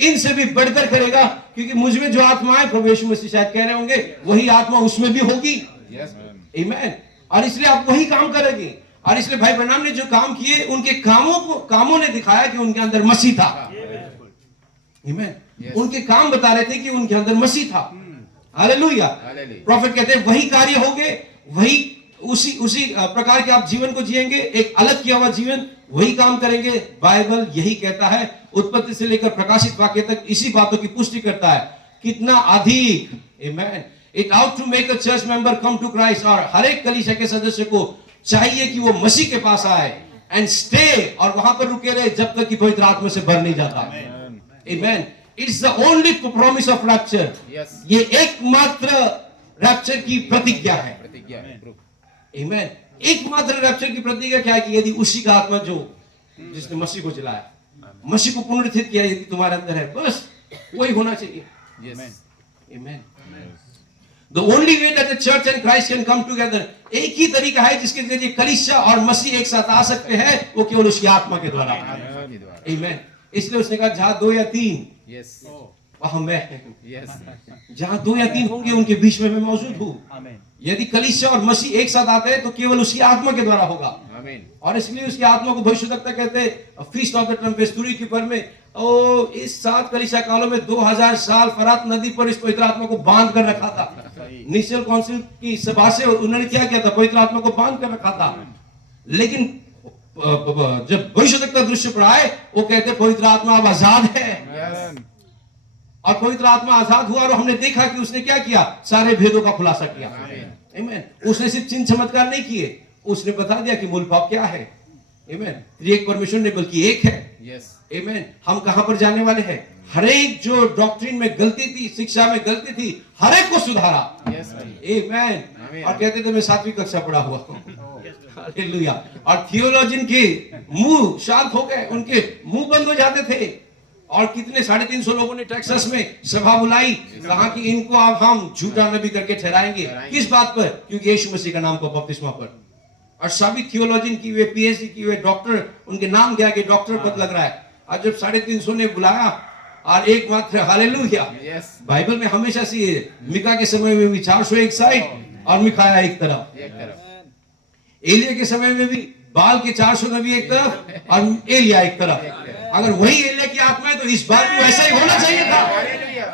इनसे भी बढ़कर करेगा, क्योंकि मुझ में जो आत्मा है, प्रभु यीशु मसीह शायद कह रहे होंगे, वही आत्मा उसमें भी होगी। Yes. आमीन। और इसलिए आप वही काम करेंगे। और इसलिए भाई ब्रैनम ने जो काम किए, उनके कामों ने दिखाया कि उनके अंदर मसीह था। आमीन। Yes. उनके काम बता रहे थे कि उनके अंदर मसीह था। हालेलुया। Hallelujah. प्रॉफिट कहते हैं वही कार्य होंगे, वही उसी प्रकार के आप जीवन को जिएंगे, एक अलग किया हुआ जीवन, वही काम करेंगे। बाइबल यही कहता है, उत्पत्ति से लेकर प्रकाशित वाक्य तक इसी बातों की पुष्टि करता है। कितना अधिक, आमीन। It out to make a church member come to Christ, और हर एक कलीसिया के सदस्य को चाहिए कि वो मसीह के पास आए एंड स्टे, और वहां पर रुके रहे जब तक कि पवित्र आत्मा से भर नहीं जाता। आमीन। It's the only promise of rapture. Yes. ये एकमात्र रैप्चर की प्रतिज्ञा है। प्रतिज्ञा proof. आमीन। एकमात्र रैप्चर की प्रतिज्ञा क्या है कि यदि उसी का आत्मा जो जिसने मसीह को जलाया, मसीह को पुनरुत्थित किया, यदि तुम्हारे अंदर है, बस वही होना चाहिए। Yes. आमीन। The only way that the church and Christ can come together, एक ही तरीका है जिसके जरिए कलीसिया और मसीह एक साथ आ सकते हैं, वो केवल उसकी आत्मा के द्वारा। आत्मा के द्वारा. आमीन। इसलिए उसने कहा जहां 2 या 3 Yes. वहां मैं, Yes. जहां 2 या 3 होंगे उनके बीच में मैं मौजूद हूं। यदि कलीसिया और मसीह एक साथ आते हैं तो केवल उसकी आत्मा के द्वारा होगा। Amen. और इसलिए उसकी आत्मा को भविष्यद्वक्ता कहते हैं, फीस्ट ऑफ द ट्रम्पेस्टरी की पर में, ओ इस 7 कलीसिया कालों में 2000 साल फरात नदी पर इस पवित्र आत्मा को बांध कर रखा था। निश्चल काउंसिल की सभा से उन्होंने क्या किया था, पवित्र आत्मा को बांध कर रखा था। लेकिन जब भविष्यद्वक्ता दृश्य पर आए, वो कहते पवित्र आत्मा अब आजाद है। Yes. और पवित्र आत्मा आजाद हुआ, और हमने देखा कि उसने क्या किया, सारे भेदों का खुलासा किया। आमीन। उसने सिर्फ चिन्ह चमत्कार नहीं किए, उसने बता दिया कि मूल पाप क्या है। आमीन। त्रिएक परमेश्वर ने बल्कि एक है। Yes. आमीन। हम कहां पर जाने वाले हैं, हर एक जो डॉक्ट्रिन में गलती थी, शिक्षा में गलती थी, हर एक को सुधारा। Yes. आमीन। आमीन। और कहते थे मैं 7वीं कक्षा पढ़ा हुआ हूं। हालेलुया। और थियोलॉजियन के मुंह शांत हो गए, उनके मुंह बंद हो जाते थे। और कितने 350 लोगों ने टेक्सास में सभा बुलाई, कहा कि इनको अब हम झूठा नबी करके ठहराएंगे। किस बात पर? क्योंकि यीशु मसीह का नाम को बपतिस्मा पर। और सभी थियोलॉजियन की हुए, पीएचडी की हुए डॉक्टर, उनके नाम क्या कि डॉक्टर पद लग रहा है। और जब 350 ने बुलाया, और एकमात्र हालेलुया, Yes. बाइबल में हमेशा से मिका के समय में भी 400 एक साइड और मिकाया एक तरफ, एक तरफ. एलिया के समय में भी बाल के 400 नबी एक तरफ और एलिया एक तरफ। अगर वही एलिया की आत्मा है तो इस बार भी वैसा ही होना चाहिए था।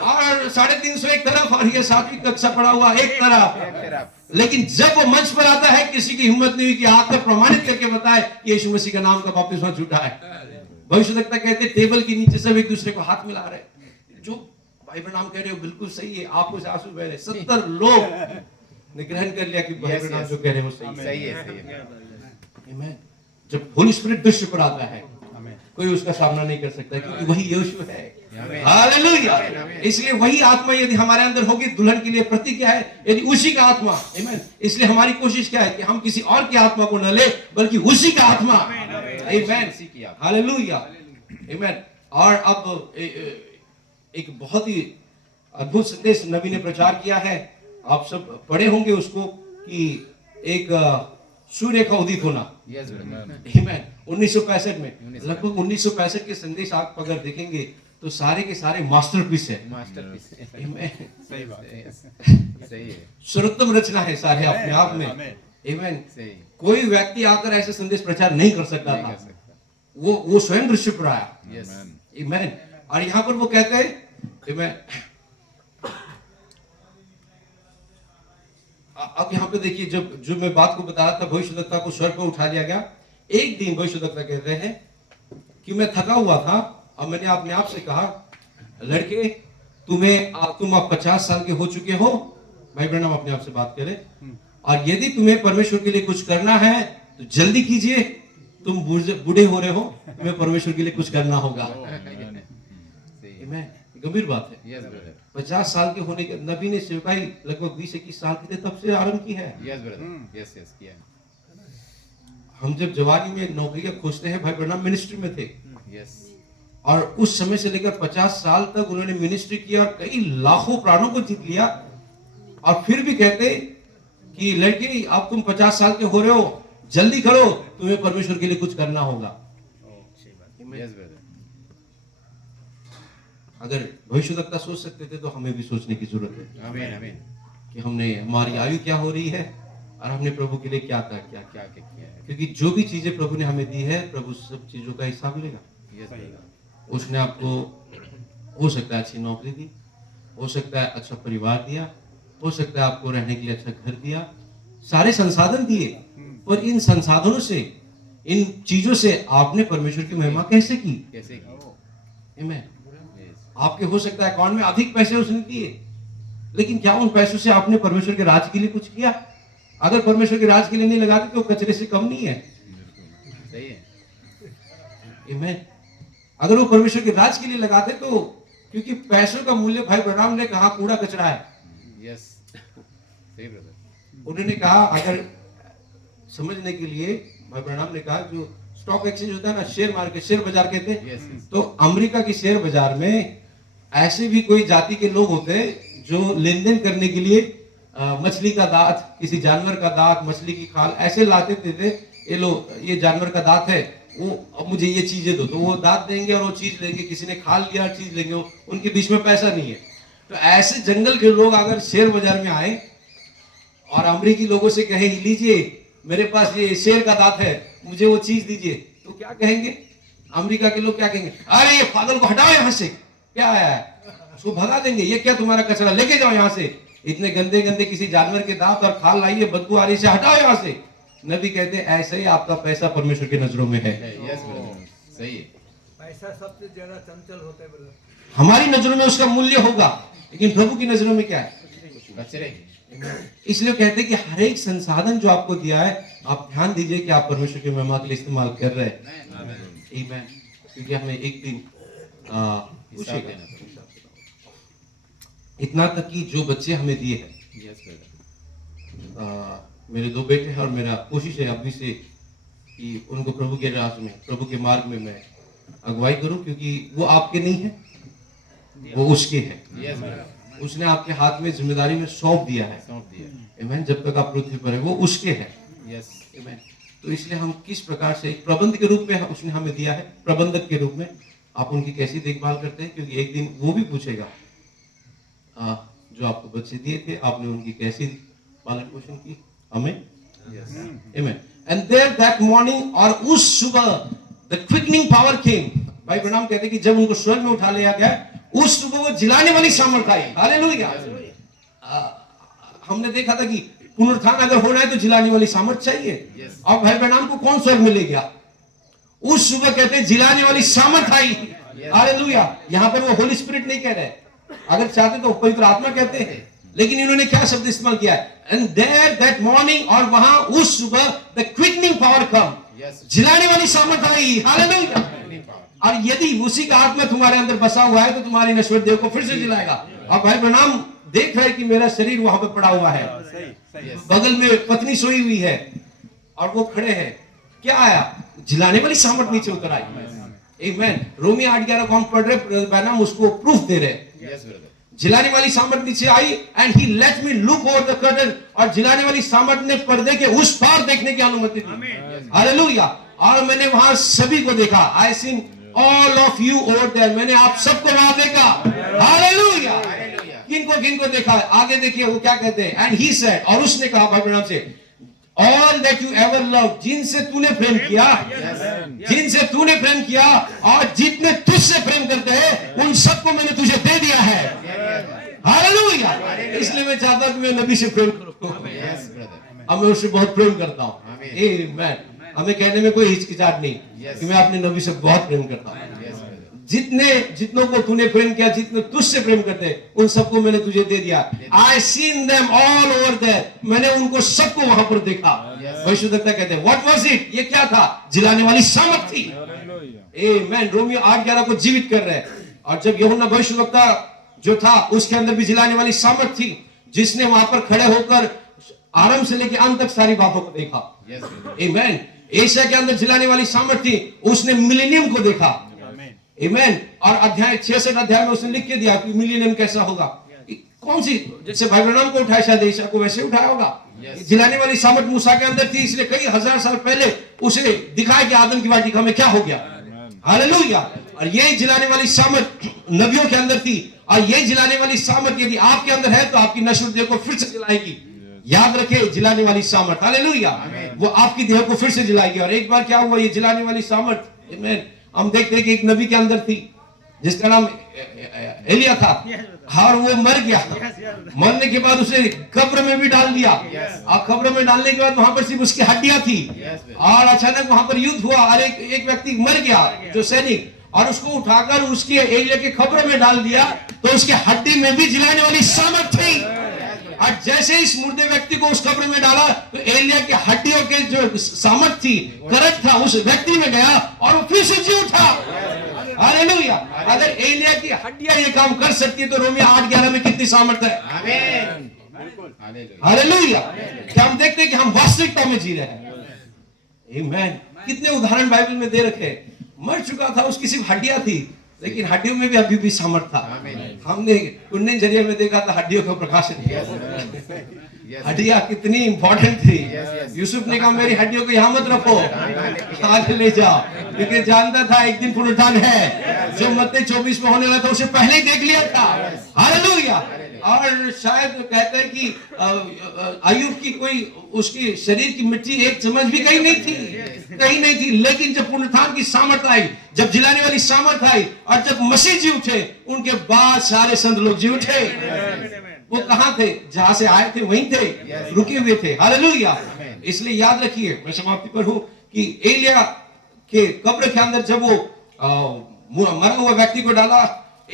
और 350 एक तरफ और ये 7वीं कक्षा पढ़ा हुआ एक तरफ। लेकिन जब वो मंच पर आता है, किसी की हिम्मत नहीं हुई कि आकर प्रमाणित करके बताए कि यीशु मसीह का नाम का बपतिस्मा झूठा है। भविष्यद्वक्ता कहते टेबल के नीचे सब एक दूसरे को हाथ मिला रहे। जो भाई नाम कह रहे हो बिल्कुल सही है, आंखों से आंसू बह रहे। 70 लोग ने ग्रहण कर लिया कि भाई नाम जो कह रहे हो सही है। आमीन। जब होली स्पिरिट दृश्य पर आता है, कोई उसका सामना नहीं कर सकता, क्योंकि वही यीशु है। हालेलुया। इसलिए वही आत्मा यदि हमारे अंदर होगी, दुल्हन के लिए प्रतिज्ञा है, यदि उसी का आत्मा। आमीन। इसलिए हमारी कोशिश क्या है कि हम किसी और की आत्मा को न ले, बल्कि उसी का आत्मा। आमीन। हालेलुया। आमीन। और अब एक बहुत ही अद्भुत संदेश नबी ने प्रचार किया है, आप सब पढ़े होंगे उसको, कि एक सूर्य का उदित होना। आमीन। 1965 में, लगभग 1965 के संदेश आप अगर देखेंगे तो सारे के सारे मास्टरपीस है। आमीन। सही है। सर्वोत्तम रचना है सारे अपने आप में। आमीन। कोई व्यक्ति आकर ऐसे संदेश प्रचार नहीं कर सकता था। वो स्वयं दृश्य पर आया। आमीन। और यहाँ पर वो कहते हैं, आमीन। अब यहाँ पे देखिए, जो मैं बात को बता रहा था, भविष्यद्वक्ता को स्वर्ग पर उठा लिया गया। एक दिन भविष्यद्वक्ता कहते हैं कि मैं थका हुआ था और मैंने अपने आप से कहा, लड़के तुम अब 50 साल के हो चुके हो, भाई ब्रैनम अपने आप से बात करें, और यदि तुम्हें परमेश्वर के लिए कुछ करना है तो जल्दी कीजिए, तुम बूढ़े हो रहे हो, तुम्हें परमेश्वर के लिए कुछ करना होगा। सही है। Amen। गंभीर बात है। यस ब्रदर, 50 साल के होने के नबी ने सेवकाई लगभग 20-21 साल के थे तब से आरंभ की है। यस ब्रदर, यस यस किया है। हम जब जवानी में नौकरियां खोजते हैं, भाई ब्रैनम मिनिस्ट्री में थे, यस और उस समय से लेकर 50 साल तक उन्होंने मिनिस्ट्री किया और कई लाखों प्राणों को जीत लिया, और फिर भी कहते कि लड़के अब तुम 50 साल के हो रहे हो, जल्दी करो, तुम्हें परमेश्वर के लिए कुछ करना होगा। यस ब्रदर, अगर भविष्यवक्ता सोच सकते थे तो हमें भी सोचने की जरूरत है आमीन आमीन। कि हमारी आयु क्या हो रही है और हमने प्रभु के लिए क्या किया। क्या क्या किया है। क्योंकि जो भी चीजें प्रभु ने हमें दी है, प्रभु सब चीजों का हिसाब लेगा। यस ब्रदर, उसने आपको हो सकता है अच्छी नौकरी दी, हो सकता है अच्छा परिवार दिया, हो सकता है आपको रहने के लिए अच्छा घर दिया, सारे संसाधन दिए, पर इन संसाधनों से, इन चीजों से आपने परमेश्वर की महिमा कैसे की? कैसे की? Amen। यस, आपके हो सकता है अकाउंट में अधिक पैसे उसने दिए, लेकिन क्या उन पैसों से आपने परमेश्वर के राज के लिए कुछ किया? अगर परमेश्वर के राज के लिए नहीं लगाते तो कचरे से कम नहीं है। सही है। Amen। अगर वो परमेश्वर के राज के लिए लगाते तो, क्योंकि पैसों का मूल्य भाई ब्रैनम ने कहा कूड़ा कचरा है। यस, सही ब्रदर। उन्होंने कहा, अगर समझने के लिए भाई ब्रैनम ने कहा, जो स्टॉक एक्सचेंज होता है ना, शेयर मार्केट, शेयर बाजार कहते हैं, यस यस, तो अमेरिका के शेयर बाजार में ऐसे भी कोई जाति के लोग होते हैं जो लेन देन करने के लिए मछली का दांत, किसी जानवर का दांत, मछली की खाल ऐसे लाते थे। ये लो, ये जानवर का दांत है, वो अब मुझे ये चीजें दो, तो वो दांत देंगे और वो चीज लेंगे। किसी ने खाल लिया, चीज लेंगे, उनके बीच में पैसा नहीं है। तो ऐसे जंगल के लोग अगर शेयर बाजार में आए और अमरीकी लोगों से कहे, लीजिए मेरे पास ये शेर का दांत है, मुझे वो चीज दीजिए, तो क्या कहेंगे? अमेरिका के लोग क्या कहेंगे? अरे ये पागल को हटाओ यहाँ से, क्या आया है? उसको भगा देंगे। ये क्या तुम्हारा कचरा, लेके जाओ यहाँ से, इतने गंदे गंदे किसी जानवर के दांत और खाल लाइए, बदबू आ रही से, हटाओ यहाँ से। नबी कहते हैं ऐसे ही आपका पैसा परमेश्वर की नजरों में है। यस ब्रदर, सही है। पैसा सबसे ज्यादा चंचल होता है ब्रदर। हमारी नजरों में उसका मूल्य होगा, लेकिन प्रभु की नजरों में क्या है? कचरे। इसलिए कहते हैं कि हर एक संसाधन जो आपको दिया है, आप ध्यान दीजिए कि आप परमेश्वर की महिमा के लिए इस्तेमाल कर रहे हैं। आमीन। क्योंकि हमें एक दिन हिसाब पूछेगा। देना पड़ेगा। इतना तक कि जो बच्चे हमें दिए हैं, यस ब्रदर, मेरे 2 बेटे हैं, और मेरा कोशिश है अभी से कि उनको प्रभु के राज में, प्रभु के मार्ग में मैं अगुवाई करूं, क्योंकि वो आपके नहीं है, वो उसके है। यस ब्रदर, उसने आपके हाथ में जिम्मेदारी में सौंप दिया है। सौंप दिया। आमीन। जब तक आप पृथ्वी पर है, वो उसके है। यस, आमीन। तो इसलिए हम किस प्रकार से एक प्रबंध के रूप में उसने हमें दिया है, प्रबंधक के रूप में आप उनकी कैसी देखभाल करते हैं, क्योंकि एक दिन वो भी पूछेगा, जो आपको बच्चे दिए थे, आपने उनकी कैसी पालन पोषण की। हमें yes, Amen। And there that morning, और उस सुबह the quickening power came। भाई प्रणाम कहते हैं कि जब उनको स्वर्ग में उठा लिया गया, उस सुबह वो जिलाने वाली सामर्थ आई। हालेलुया। हमने देखा था कि पुनरुत्थान अगर होना है तो जिलाने वाली सामर्थ चाहिए। Yes। और भाई प्रणाम को कौन स्वर्ग में ले गया? उस सुबह कहते हैं जिलाने वाली सामर्थ आई। हालेलुया। यहाँ पर वो होली स्पिरिट नहीं कह रहे, अगर चाहते तो पवित्र आत्मा कहते हैं, लेकिन इन्होंने क्या शब्द इस्तेमाल किया है? And there that morning, और वहां उस सुबह the quickening power come। Yes, जिलाने वाली सामर्थ आई। हालेलुया। और यदि उसी का आत्मा तुम्हारे अंदर बसा हुआ है तो तुम्हारी नश्वर देह को फिर से जिलाएगा। अब भाई प्रणाम देख रहे कि मेरा शरीर वहां पे पड़ा हुआ है, यस, बगल में पत्नी सोई हुई है और वो खड़े हैं, क्या आया? जिलाने वाली सामर्थ नीचे उतर आई। आमीन। रोमी 8:11 को हम पढ़ रहे, प्रणाम उसको प्रूफ दे रहे। यस ब्रदर, जिलाने वाली सामर्थ नीचे आई, and he let me look over the curtain, और जिलाने वाली सामर्थ ने पर्दे के उस पार देखने की अनुमति दी। हालेलुया। और मैंने वहां सभी को देखा। I seen all of you over there, मैंने आप सबको वहां देखा। हालेलुया। किनको देखा? आगे देखिए वो क्या कहते हैं। एंड ही सेड, और उसने कहा भाई प्रणाम से, all that you ever love, जिनसे तूने प्रेम किया, जिनसे तूने प्रेम किया और जितने तुझसे प्रेम करते हैं उन सबको मैंने तुझे दे दिया है। हालेलुया। इसलिए मैं चाहता हूं कि मैं नबी से प्रेम करूं। यस ब्रदर, अब मैं उससे बहुत प्रेम करता हूं। आमीन। आमीन। हमें कहने में कोई हिचकिचाहट नहीं Yes. कि मैं अपने नबी से बहुत प्रेम करता हूँ। Yes, brother. जितनों को तूने प्रेम किया, जितने तुझसे प्रेम करते हैं, उन सबको मैंने तुझे दे दिया। I seen them all over there, मैंने उनको सबको वहां पर देखा। परिशुद्धता कहते हैं व्हाट वाज इट, ये क्या था? जिलाने वाली सामर्थ थी। आमेन। रोमियो 8:11 को जीवित कर रहे हैं। और जब यूहन्ना भविष्यवक्ता जो था उसके अंदर भी जिलाने वाली सामर्थ थी, जिसने वहां पर खड़े होकर आरंभ से लेकर अंत तक सारी बातों को देखा। Yes, brother. आमेन। एशिया के अंदर जिलाने वाली सामर्थ थी, उसने मिलेनियम को देखा। आमेन। और अध्याय 66 अध्याय में उसने लिख के दिया कि मिलेनियम कैसा होगा। कौन सी, जैसे भाई ब्रह्म को उठाया शायद एशिया को वैसे उठाया होगा। Yes. जिलाने वाली सामर्थ मूसा के अंदर थी, इसलिए कई हजार साल पहले उसे दिखाया कि आदम की वाटिका में क्या हो गया। हालेलुया। और यही जिलाने वाली सामर्थ नबियों के अंदर थी, और यही जिलाने वाली सामर्थ यदि आपके अंदर है तो आपकी नश्वर देह को फिर से जिलाएगी। याद रखे, जिलाने वाली सामर्थ, हालेलुया, वो आपकी देह को फिर से जिलाएगी। और एक बार क्या हुआ, ये जिलाने वाली सामर्थ आमेन, हम देखते हैं कि एक नबी के अंदर थी जिसका नाम एलिया था, और वो मर गया। मरने के बाद उसे कब्र में भी डाल दिया, और कब्र में डालने के बाद वहां पर सिर्फ उसकी हड्डियां थी। और अचानक वहां पर युद्ध हुआ, और एक व्यक्ति मर गया जो सैनिक, और उसको उठाकर उसके एलिया के कब्र में डाल दिया, तो उसके हड्डी में भी जिलाने वाली सामर्थ थी। और जैसे इस मुर्दे व्यक्ति को उस कब्र में डाला, तो एलिया की हड्डियों के जो सामर्थ थी, करंट था, उस व्यक्ति में गया और वो फिर से जी उठा। हालेलुया। अगर एलिया की हड्डियां ये काम कर सकती है, तो रोमियो 8:11 में कितनी सामर्थ है। Amen. Hallelujah. हालेलुया। क्या हम देखते हैं कि हम वास्तविकता में जी रहे हैं। आमेन। कितने उदाहरण बाइबल में दे रखे। मर चुका था, उसकी सिर्फ हड्डियां थी, लेकिन हड्डियों में भी अभी भी सामर्थ था। हमने पुण्य जरिए में देखा था हड्डियों का प्रकाशन। हड्डियां कितनी इंपॉर्टेंट थी। यूसुफ ने कहा मेरी हड्डियों को यहाँ मत रखो, आगे ले जाओ, क्योंकि जानता था एक दिन पुनरुत्थान है। जो मत्ती 24 में होने वाला था उसे पहले ही देख लिया था। हालेलुया। और शायद कहते हैं कि अय्यूब की कोई उसकी शरीर की मिट्टी एक चम्मच भी कहीं नहीं थी, लेकिन जब पुनरुत्थान की सामर्थ आई, जब जिलाने वाली सामर्थ आई, और जब मसीह जी उठे, उनके बाद सारे संत लोग जी उठे। वो कहां थे? जहां से आए थे वहीं थे, रुके हुए थे। हालेलुया। इसलिए याद रखिए, मैं समाप्ति पर हूं, कि एलिया के कब्र के अंदर जब वो मरा हुआ व्यक्ति को डाला,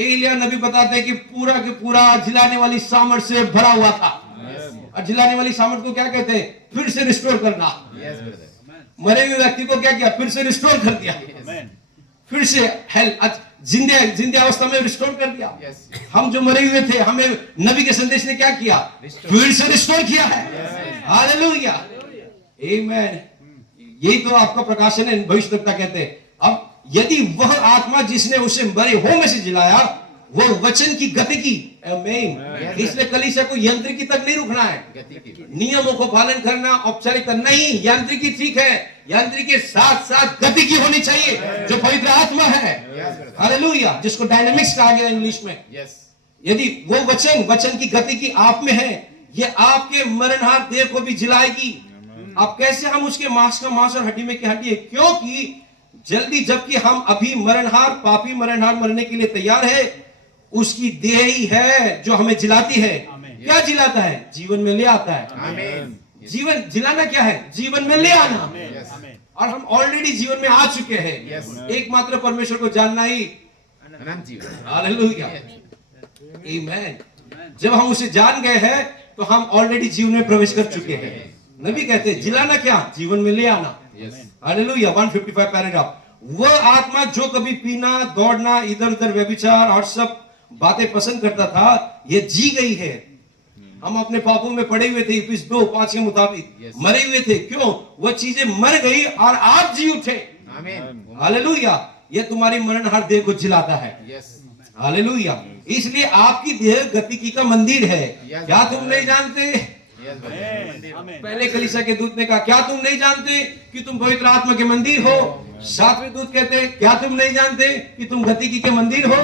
एलिया नबी बताते हैं कि पूरा के पूरा जिलाने वाली सामर्थ से भरा हुआ था। और जिलाने वाली सामर्थ को क्या कहते हैं? फिर से रिस्टोर करना। Yes, brother. मरे हुए व्यक्ति को क्या किया? फिर से रिस्टोर कर दिया। फिर से जिंदा अवस्था में रिस्टोर कर दिया। Yes. हम जो मरे हुए थे, हमें नबी के संदेश ने क्या किया? फिर से रिस्टोर किया है। हालेलुया। आमेन। यही तो आपका प्रकाशन है, भविष्यवक्ता कहते हैं। अब यदि वह आत्मा जिसने उसे मरे हो में से जिलाया, वो वचन की गति की, आमीन। इसलिए कलीसिया को यांत्रिकी तक नहीं रुकना है, नियमों को पालन करना, औपचारिकता नहीं। यांत्रिकी ठीक है, यांत्रिकी के साथ साथ गति की होनी चाहिए, जो पवित्र आत्मा है। हालेलुया। जिसको डायनामिक्स कहा गया इंग्लिश में। Yes. यदि वो वचन की गति की आप में है, ये आपके मरणहार देह को भी जिलाएगी। अब कैसे? हम उसके मांस का मांस और हड्डी में की हड्डी है, क्योंकि जल्दी, जबकि हम अभी मरणहार, पापी मरणहार मरने के लिए तैयार है, उसकी देह ही है जो हमें जिलाती है। क्या जिलाता है? जीवन में ले आता है। Amen. जीवन जिलाना क्या है? जीवन में ले आना। Yes. और हम ऑलरेडी जीवन में आ चुके हैं। Yes. एकमात्र परमेश्वर को जानना ही। अनंत जीवन। हालेलुया। आमेन। जब हम उसे जान गए हैं, तो हम ऑलरेडी जीवन में प्रवेश कर चुके हैं। नबी कहते हैं जिलाना क्या? जीवन में ले आना। Yes. हालेलुया। 155 पैराग्राफ। वह आत्मा जो कभी पीना, दौड़ना, इधर उधर व्यभिचार और सब बातें पसंद करता था, ये जी गई है। हम अपने पापों में पड़े हुए थे, इफिस 2:5 के मुताबिक Yes. मरे हुए थे। क्यों? वह चीजें मर गई और आप जी उठे। Amen. हालेलुया। ये तुम्हारी मरणहार देह को जिलाता है। Yes. हालेलुया। इसलिए आपकी देह गतिकी का मंदिर है। Yes. क्या तुम नहीं जानते? Yes, brother. पहले कलीसिया के दूत ने कहा, क्या तुम नहीं जानते कि तुम पवित्र आत्मा के मंदिर हो? सातवें दूत कहते हैं, क्या तुम नहीं जानते कि तुम गतिकी के मंदिर हो?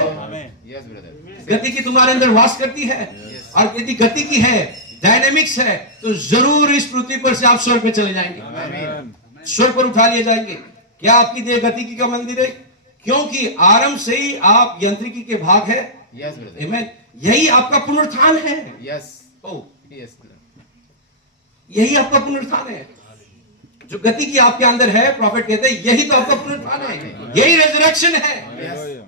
Yes, brother. गतिकी तुम्हारे अंदर वास करती है। और यदि गतिकी है, डायनेमिक्स है, तो जरूर इस पृथ्वी पर से आप स्वर्ग में चले जाएंगे। Amen. स्वर्ग पर उठा लिए जाएंगे। क्या आपकी देह गतिकी का मंदिर है? क्योंकि आरंभ से ही आप यांत्रिकी के भाग है। Yes, brother. आमेन। यही आपका पुनरुत्थान है। Yes. ओ, Yes, brother. यही आपका पुनरुत्थान है। जो गति की आपके अंदर है, प्रॉफिट कहते हैं यही तो आपका पुनरुत्थान है, यही रेजरेक्शन है।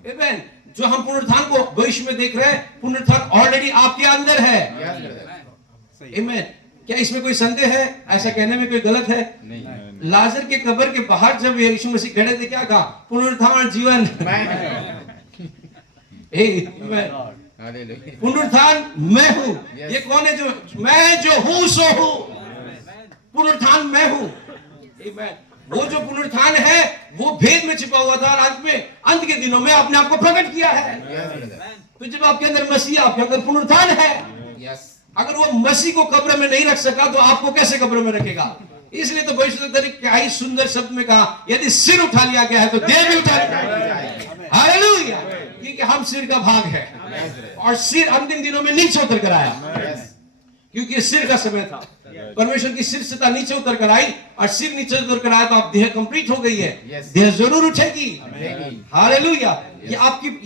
आमेन। जो हम पुनरुत्थान को भविष्य में देख रहे हैं, पुनरुत्थान ऑलरेडी आपके अंदर है। Yes, brother. आमेन। क्या इसमें कोई संदेह है? ऐसा कहने में कोई गलत है? नहीं। लाजर के कब्र के बाहर जब यीशु मसीह खड़े थे, क्या कहा? पुनरुत्थान और जीवन। आमेन। Hallelujah. पुनरुत्थान मैं हूं। Yes. ये कौन है? जो मैं जो हूं सो हूं। पुनरुत्थान मैं हूं। आमेन। वो जो पुनरुत्थान है वो भेद में छिपा हुआ था और अंत के दिनों में आपने आपको प्रकट किया है। Yes, brother. तो जब आपके अंदर मसीह, आपके अंदर पुनरुत्थान है, Yes. अगर वो मसीह को कब्र में नहीं रख सका तो आपको कैसे कब्र में रखेगा? इसलिए तो भविष्यवक्ता ने क्या ही सुंदर शब्द में कहा, यदि सिर उठा लिया गया है तो देह भी उठा लिया गया। हालेलुया। क्योंकि हम सिर का भाग है और सिर अंतिम दिनों में नीचे उतर कर आया, Yes. क्योंकि ये सिर का समय था। परमेश्वर की शीर्षता नीचे उतर कर आई और सिर नीचे उतर कर आया तो आप देह कंप्लीट हो गई है। Yes. देह जरूर उठेगी। Amen. हालेलुया। ये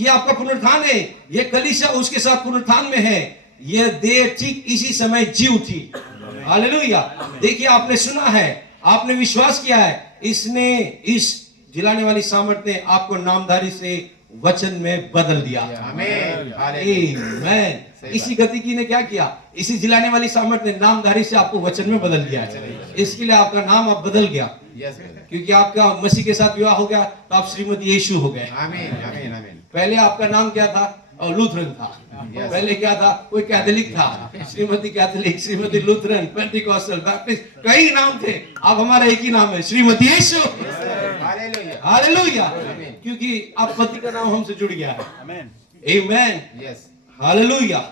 आपका पुनरुत्थान है। ये कलीसिया उसके साथ पुनरुत्थान में है। ये देह ठीक इसी समय जी उठी। हालेलुया। देखिए, आपने सुना है, आपने विश्वास किया है, इसने, इस जिलाने वाली सामर्थ ने आपको नामधारी से वचन में बदल दिया। Amen. Hallelujah. आमीन। सही इसी गति की ने क्या किया? इसी जिलाने वाली सामर्थ ने नामधारी से आपको वचन में बदल दिया है। इसके लिए आपका नाम अब बदल गया, Yes, brother. क्योंकि आपका मसीह के साथ विवाह हो गया तो आप श्रीमती यीशु हो गए। Amen. Amen. Amen. पहले आपका नाम क्या था? और लूथरन था। Yes. पहले क्या था? कोई कैथोलिक था, Shrimati Catholic, Shrimati Lutheran, Pentecostal, Baptist, कई नाम थे। अब हमारा एक ही नाम है, श्रीमती यीशु। Hallelujah. हालेलुया। Amen. क्योंकि आप पति का नाम हमसे जुड़ गया है। आमीन। Yes. हालेलुया।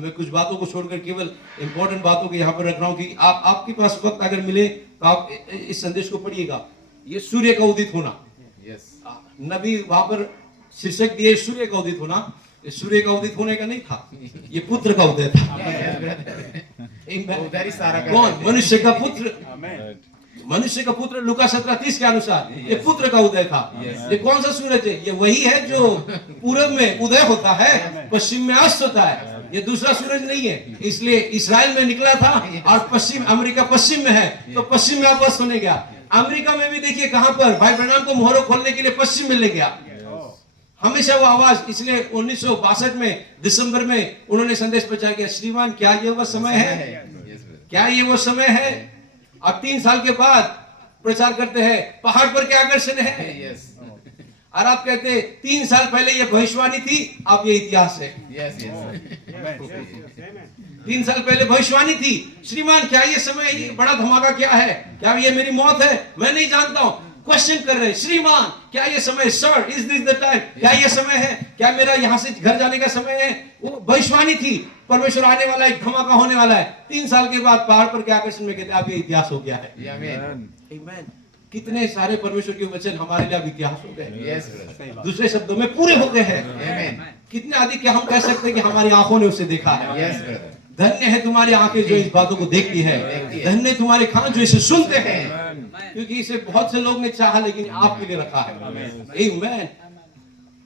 मैं कुछ बातों को छोड़कर केवल इंपॉर्टेंट बातों को यहाँ पर रख रहा हूँ कि आपके पास वक्त अगर मिले तो आप इस संदेश को पढ़िएगा। ये सूर्य का उदित होना, Yes. नबी वहां पर शीर्षक दिए सूर्य का उदित होना। ये सूर्य का उदित होने का नहीं था, ये पुत्र का उदय था। उधर ही सारा कर कौन? रहे थे। मनुष्य का पुत्र। मनुष्य का पुत्र लूका 17:30 के अनुसार ये पुत्र का उदय था। ये कौन सा सूरज है? ये वही है जो पूरब में उदय होता है, पश्चिम में अस्त होता है। ये दूसरा सूरज नहीं है। इसलिए इस्राएल में निकला था और पश्चिम, अमेरिका पश्चिम में है तो पश्चिम में अस्त होने गया। अमेरिका में भी देखिए कहां पर भाई ब्रैनम को मोहरों खोलने के लिए पश्चिम में ले गया। हमेशा वो आवाज, इसलिए 1962 में दिसंबर में उन्होंने संदेश प्रचार किया, श्रीमान क्या ये वो समय है? Yes, brother. क्या ये वो समय है? अब 3 साल के बाद प्रचार करते हैं, पहाड़ पर क्या आकर्षण है? Yes. और आप कहते हैं 3 साल पहले ये भविष्यवाणी थी, अब ये इतिहास है। Yes, yes. 3 साल पहले भविष्यवाणी थी, श्रीमान क्या ये समय, ये बड़ा धमाका क्या है? क्या ये मेरी मौत है? मैं नहीं जानता हूं। क्वेश्चन कर रहे हैं, श्रीमान क्या ये समय, sir is this the time, क्या ये समय है? क्या मेरा यहां से घर जाने का समय है? वो भविष्यवाणी थी, परमेश्वर आने वाला है, एक धमाका होने वाला है। 3 साल के बाद पहाड़ पर क्या आकर्षण में कहते हैं, अब ये इतिहास हो गया है। Amen. आमीन। कितने सारे परमेश्वर के वचन हमारे लिए अब इतिहास हो गए। Yes, brother. दूसरे शब्दों में पूरे हो गए हैं। Amen. कितने अधिक क्या हम कह सकते हैं कि हमारी आंखों ने उसे देखा है। Yes, brother. धन्य है तुम्हारी आंखें जो इस बातों को देखती है, धन्य तुम्हारे कान जो इसे सुनते हैं, क्योंकि इसे बहुत से लोग ने चाहा लेकिन आपके लिए रखा है। आमीन।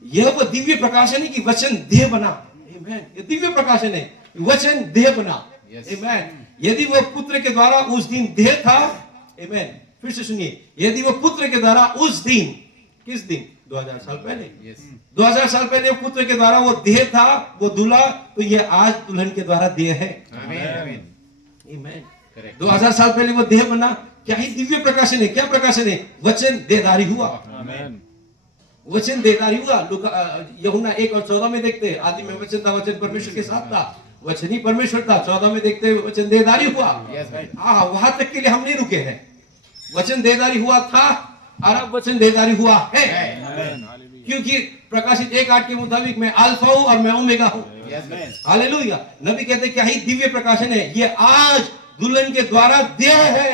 यह वो दिव्य प्रकाशन है कि वचन देह बना। आमीन। ये दिव्य प्रकाशन है, वचन देह बना। Yes. आमीन। यदि वो पुत्र के द्वारा उस दिन देह था, आमीन, फिर से सुनिए, यदि वो पुत्र के द्वारा उस दिन, किस दिन? 2000 साल पहले। Yes. 2000 साल पहले वो पुत्र के द्वारा वो देह था, वो दूल्हा, तो ये आज दुल्हन के द्वारा देह है। Amen. Amen. आमीन। Correct. 2000 साल पहले वो देह बना। क्या ही दिव्य प्रकाशन है, क्या प्रकाशन है? वचन देहधारी हुआ। वचन देहधारी हुआ। यूहन्ना 1 और 14 में देखते हैं, आदि में वचन था, वचन परमेश्वर के साथ था, वचन ही परमेश्वर था। 14 में देखते हैं वचन देहधारी हुआ। Yes, right. हाँ, वहां तक के लिए हम नहीं रुके हैं। वचन देहधारी हुआ था और अब वचन देहधारी हुआ है। क्योंकि प्रकाशित 1:8 के मुताबिक मैं अल्फा हूं और मैं ओमेगा हूं। Yes, brother. हालेलुया। नबी कहते हैं क्या ही दिव्य प्रकाशन है, ये आज दुल्हन के द्वारा देह है।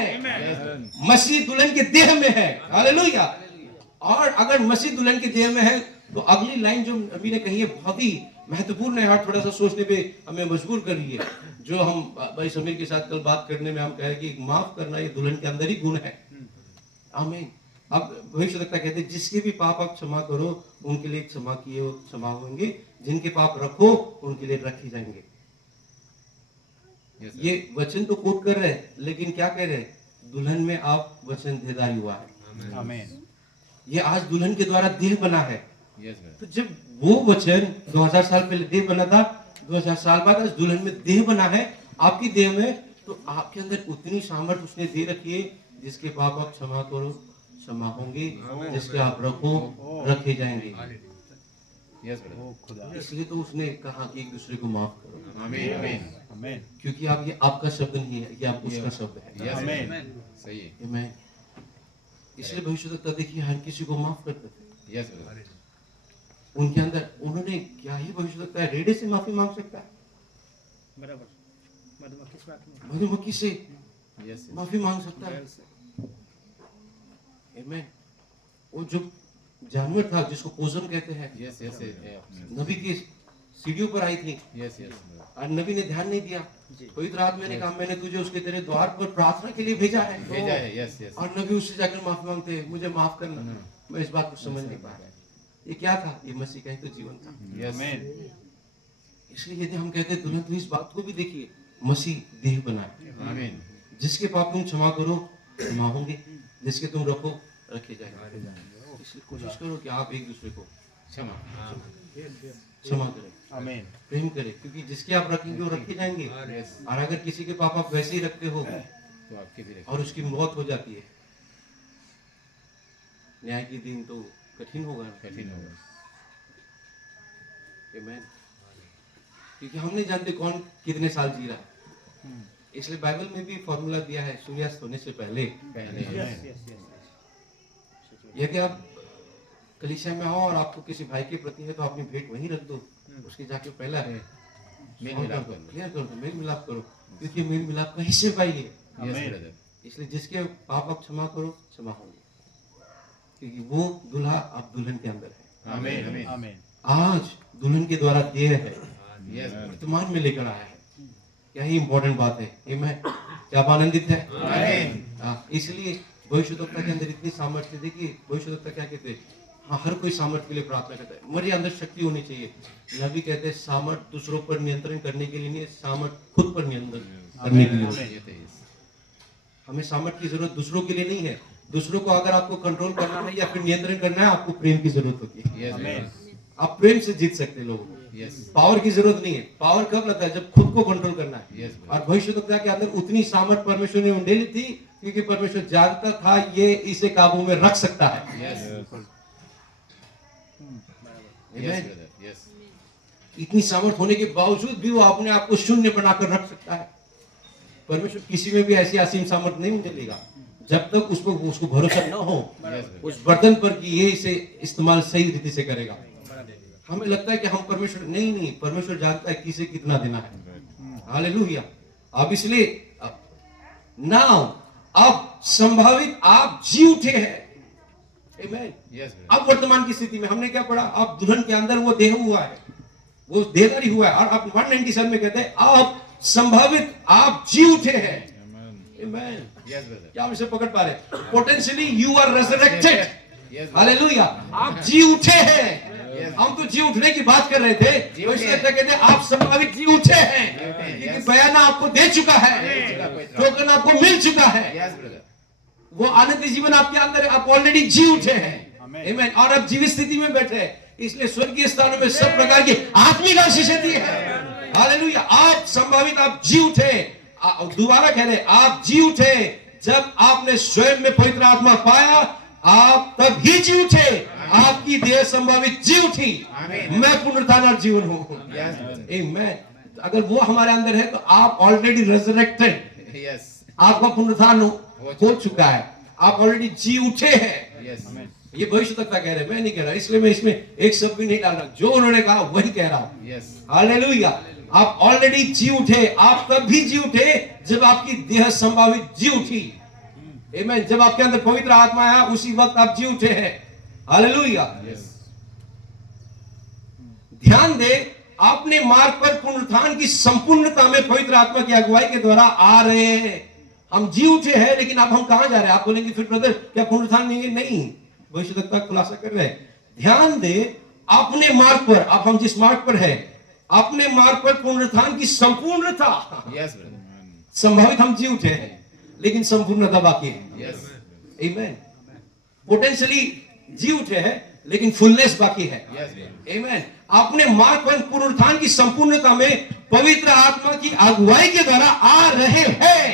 मसीह दुल्हन के देह में है। हालेलुया। और अगर मसीह दुल्हन के देह में है तो अगली लाइन जो नबी ने कही है बहुत ही महत्वपूर्ण है और थोड़ा सा सोचने पे हमें मजबूर कर रही है। जो हम भाई समीर के साथ कल बात करने में हम कहे कि माफ करना ये दुल्हन के अंदर ही गुण है। आमीन। अब भविष्यवक्ता कहते हैं जिसके भी पाप आप क्षमा करो उनके लिए क्षमा किए हो क्षमा होंगे, जिनके पाप रखो उनके लिए रखे जाएंगे। Yes, sir. ये वचन तो कोट कर रहे हैं लेकिन क्या कह रहे हैं? दुल्हन में आप वचन देहधारी हुआ है। Amen. ये आज दुल्हन के द्वारा देह बना है। यस ब्रदर, तो जब वो वचन 2000 साल पहले देह बना था, 2000 साल बाद आज दुल्हन में देह बना है, आपकी देह में, तो आपके अंदर उतनी सामर्थ उसने दे रखी है, जिसके पाप आप क्षमा करो क्षमा होंगे, जिसके आप रखो रखे जाएंगे। यस ब्रदर, Oh, खुदा. इसलिए तो उसने कहा कि एक दूसरे को माफ करो, आमीन आमीन, Amen. क्योंकि आप, ये आपका शब्द नहीं है, ये आप उसका शब्द है। Yes Amen. ब्रदर, सही है, Amen. इसलिए भविष्यवक्ता देखिए हर किसी को माफ करते थे। यस ब्रदर, उनके अंदर उन्होंने क्या ही भविष्यवक्ता है रेड़े से माफी मांग सकता है, मधुमक्खी से यस माफी मांग सकता है। Amen. वो जो जानवर था जिसको पोजम कहते हैं, यस यस नबी की सीढ़ियों पर आई थी यस यस ब्रदर, और नबी ने ध्यान नहीं दिया। पवित्र आत्मा ने कहा मैंने तुझे उसके तेरे द्वार पर प्रार्थना के लिए भेजा है। भेजा है, यस यस, और नबी उससे जाकर माफी मांगते हैं, मुझे माफ करना, मैं इस बात को समझ नहीं पाया। ये क्या था? ये मसीह का ही तो जीवन था। Yes Amen. इसलिए यदि हम कहते हैं दुल्हन, तो इस बात को भी देखिए, मसीह देह बना है। आमीन, जिसके पाप तुम क्षमा करो क्षमा होंगे, जिसके तुम रखो रखे जाएंगे। इसलिए कोशिश करो कि आप एक दूसरे को क्षमा, क्षमा करें, Amen. प्रेम करें, क्योंकि जिसके आप रखेंगे वो रखे जाएंगे। यस, और अगर किसी के पाप आप वैसे ही रखते हो तो आपके भी रखें, और उसकी मौत हो जाती है, न्याय के दिन तो कठिन होगा ना। कठिन होगा, Amen. क्योंकि हम नहीं जानते कौन कितने साल जी रहा है। इसलिए बाइबल में भी फॉर्मूला दिया है, सूर्यास्त होने से पहले पहले यदि आप कलीसिया में आओ और आपको किसी भाई के प्रति है तो अपनी भेंट वहीं रख दो, उसके जाके पहला है मेल मिलाप कर लो, क्लियर कर दो, मेल मिलाप करो, क्योंकि मेल मिलाप का हिस्से पाई है। Yes Amen. ब्रदर, इसलिए जिसके पाप आप क्षमा करो क्षमा होंगे, क्योंकि वो दूल्हा अब दुल्हन के अंदर है। आमीन आमीन, Amen. आज दुल्हन के द्वारा देह है, यस ब्रदर, वर्तमान में लेकर आया है। क्या ही इंपॉर्टेंट बात है। Amen. क्या आप आनंदित है? आमीन, इसलिए भविष्यवक्ता के अंदर इतनी सामर्थ्य, देखिए भविष्यवक्ता क्या कहते हैं, हाँ हर कोई सामर्थ्य के लिए प्रार्थना करता है, हमारे अंदर शक्ति होनी चाहिए। नबी कहते हैं सामर्थ दूसरों पर नियंत्रण करने के लिए नहीं, सामर्थ खुद पर नियंत्रण करने के लिए होती है। ये तो यस, हमें सामर्थ की जरूरत दूसरों के लिए नहीं है। दूसरों को अगर आपको कंट्रोल करना है या फिर नियंत्रण करना है, आपको प्रेम की जरूरत होती है। Yes Amen. ब्रदर, आप प्रेम से जीत सकते हैं लोगों को, यस पावर की जरूरत नहीं है। पावर कब लगता है? जब खुद को कंट्रोल करना है। यस और ब्रदर, भविष्यवक्ता के अंदर उतनी सामर्थ परमेश्वर ने उंडेली थी, क्योंकि परमेश्वर जानता था ये इसे काबू में रख सकता है। Yes yes Amen. Brother, yes इतनी सामर्थ होने के बावजूद भी वो अपने आप को शून्य बनाकर रख सकता है। परमेश्वर किसी में भी ऐसी असीम सामर्थ नहीं मिलेगा जब तक उसको भरोसा न हो उस बर्तन पर कि ये इसे इस्तेमाल सही रीति से करेगा। हमें लगता है कि हम परमेश्वर नहीं, परमेश्वर जानता है किसे कितना देना है। हालेलुया। अब इसलिए नाउ अब संभावित आप जी उठे हैं। Amen. यस ब्रदर, अब वर्तमान की स्थिति में हमने क्या पढ़ा? अब दुल्हन के अंदर वो देह हुआ है, वो देहधारी हुआ है। और अब 197 में कहते हैं अब संभावित आप जी उठे हैं। Amen. यस ब्रदर, क्या हम इसे पकड़ पा रहे? Potentially you are resurrected. Yes hallelujah. आप जी उठे हैं। हम तो जी उठने की बात कर रहे थे, तो इसलिए कहते हैं आप संभावित जी उठे हैं, क्योंकि बयाना आपको दे चुका है, टोकन आपको मिल चुका है, यस ब्रदर, वो आनंद जीवन आपके अंदर है, आप ऑलरेडी जी उठे हैं। Amen. Amen. और अब जीवित स्थिति में बैठे हैं, इसलिए स्वर्गीय स्थानों में सब प्रकार की आत्मिक आशीष दी है। हालेलुया। आप संभावित आप जी उठे। दोबारा कह रहे आप जी उठे जब आपने स्वयं में पवित्र आत्मा पाया, आप तब ही जी उठे। आपकी देह संभावित जी उठी। आमीन। मैं पुनरुत्थान और जीवन हूं। Yes brother, Amen. अगर वो हमारे अंदर है तो आप ऑलरेडी रेजरेक्टेड, यस आपका पुनरुत्थान हो चुका है, आप ऑलरेडी जी उठे हैं। यस, ये भविष्यवक्ता कह रहे हैं, मैं नहीं कह रहा, इसलिए मैं इसमें एक शब्द भी नहीं डाल रहा, जो उन्होंने कहा वही कह रहा हूं। Yes, hallelujah. आप ऑलरेडी जी उठे, आप तब भी जी उठे जब आपकी देह संभावित जी उठी। आमीन। जब आपके अंदर पवित्र आत्मा आया उसी वक्त आप जी उठे हैं। हालेलुया। यस, ध्यान दे, आपने मार्ग पर पुनरुत्थान की संपूर्णता में पवित्र आत्मा की अगुवाई के द्वारा आ रहे हैं। हम जी उठे हैं, लेकिन अब हम कहां जा रहे हैं? आप बोलेंगे फिर ब्रदर क्या पुनरुत्थान नहीं है? नहीं, भविष्यवक्ता खुलासा कर रहे हैं। ध्यान दे, अपने मार्ग पर, अब हम जिस मार्ग पर है, अपने मार्ग पर पुनरुत्थान की संपूर्णता यस ब्रदर, संभावित हम जी उठे हैं। लेकिन संपूर्णता बाकी है। आमेन। पोटेंशियली जी उठे हैं लेकिन फुलनेस बाकी है। आमेन। अपने मार्ग पर पुनरुत्थान की संपूर्णता में पवित्र आत्मा की अगुवाई के द्वारा आ रहे हैं।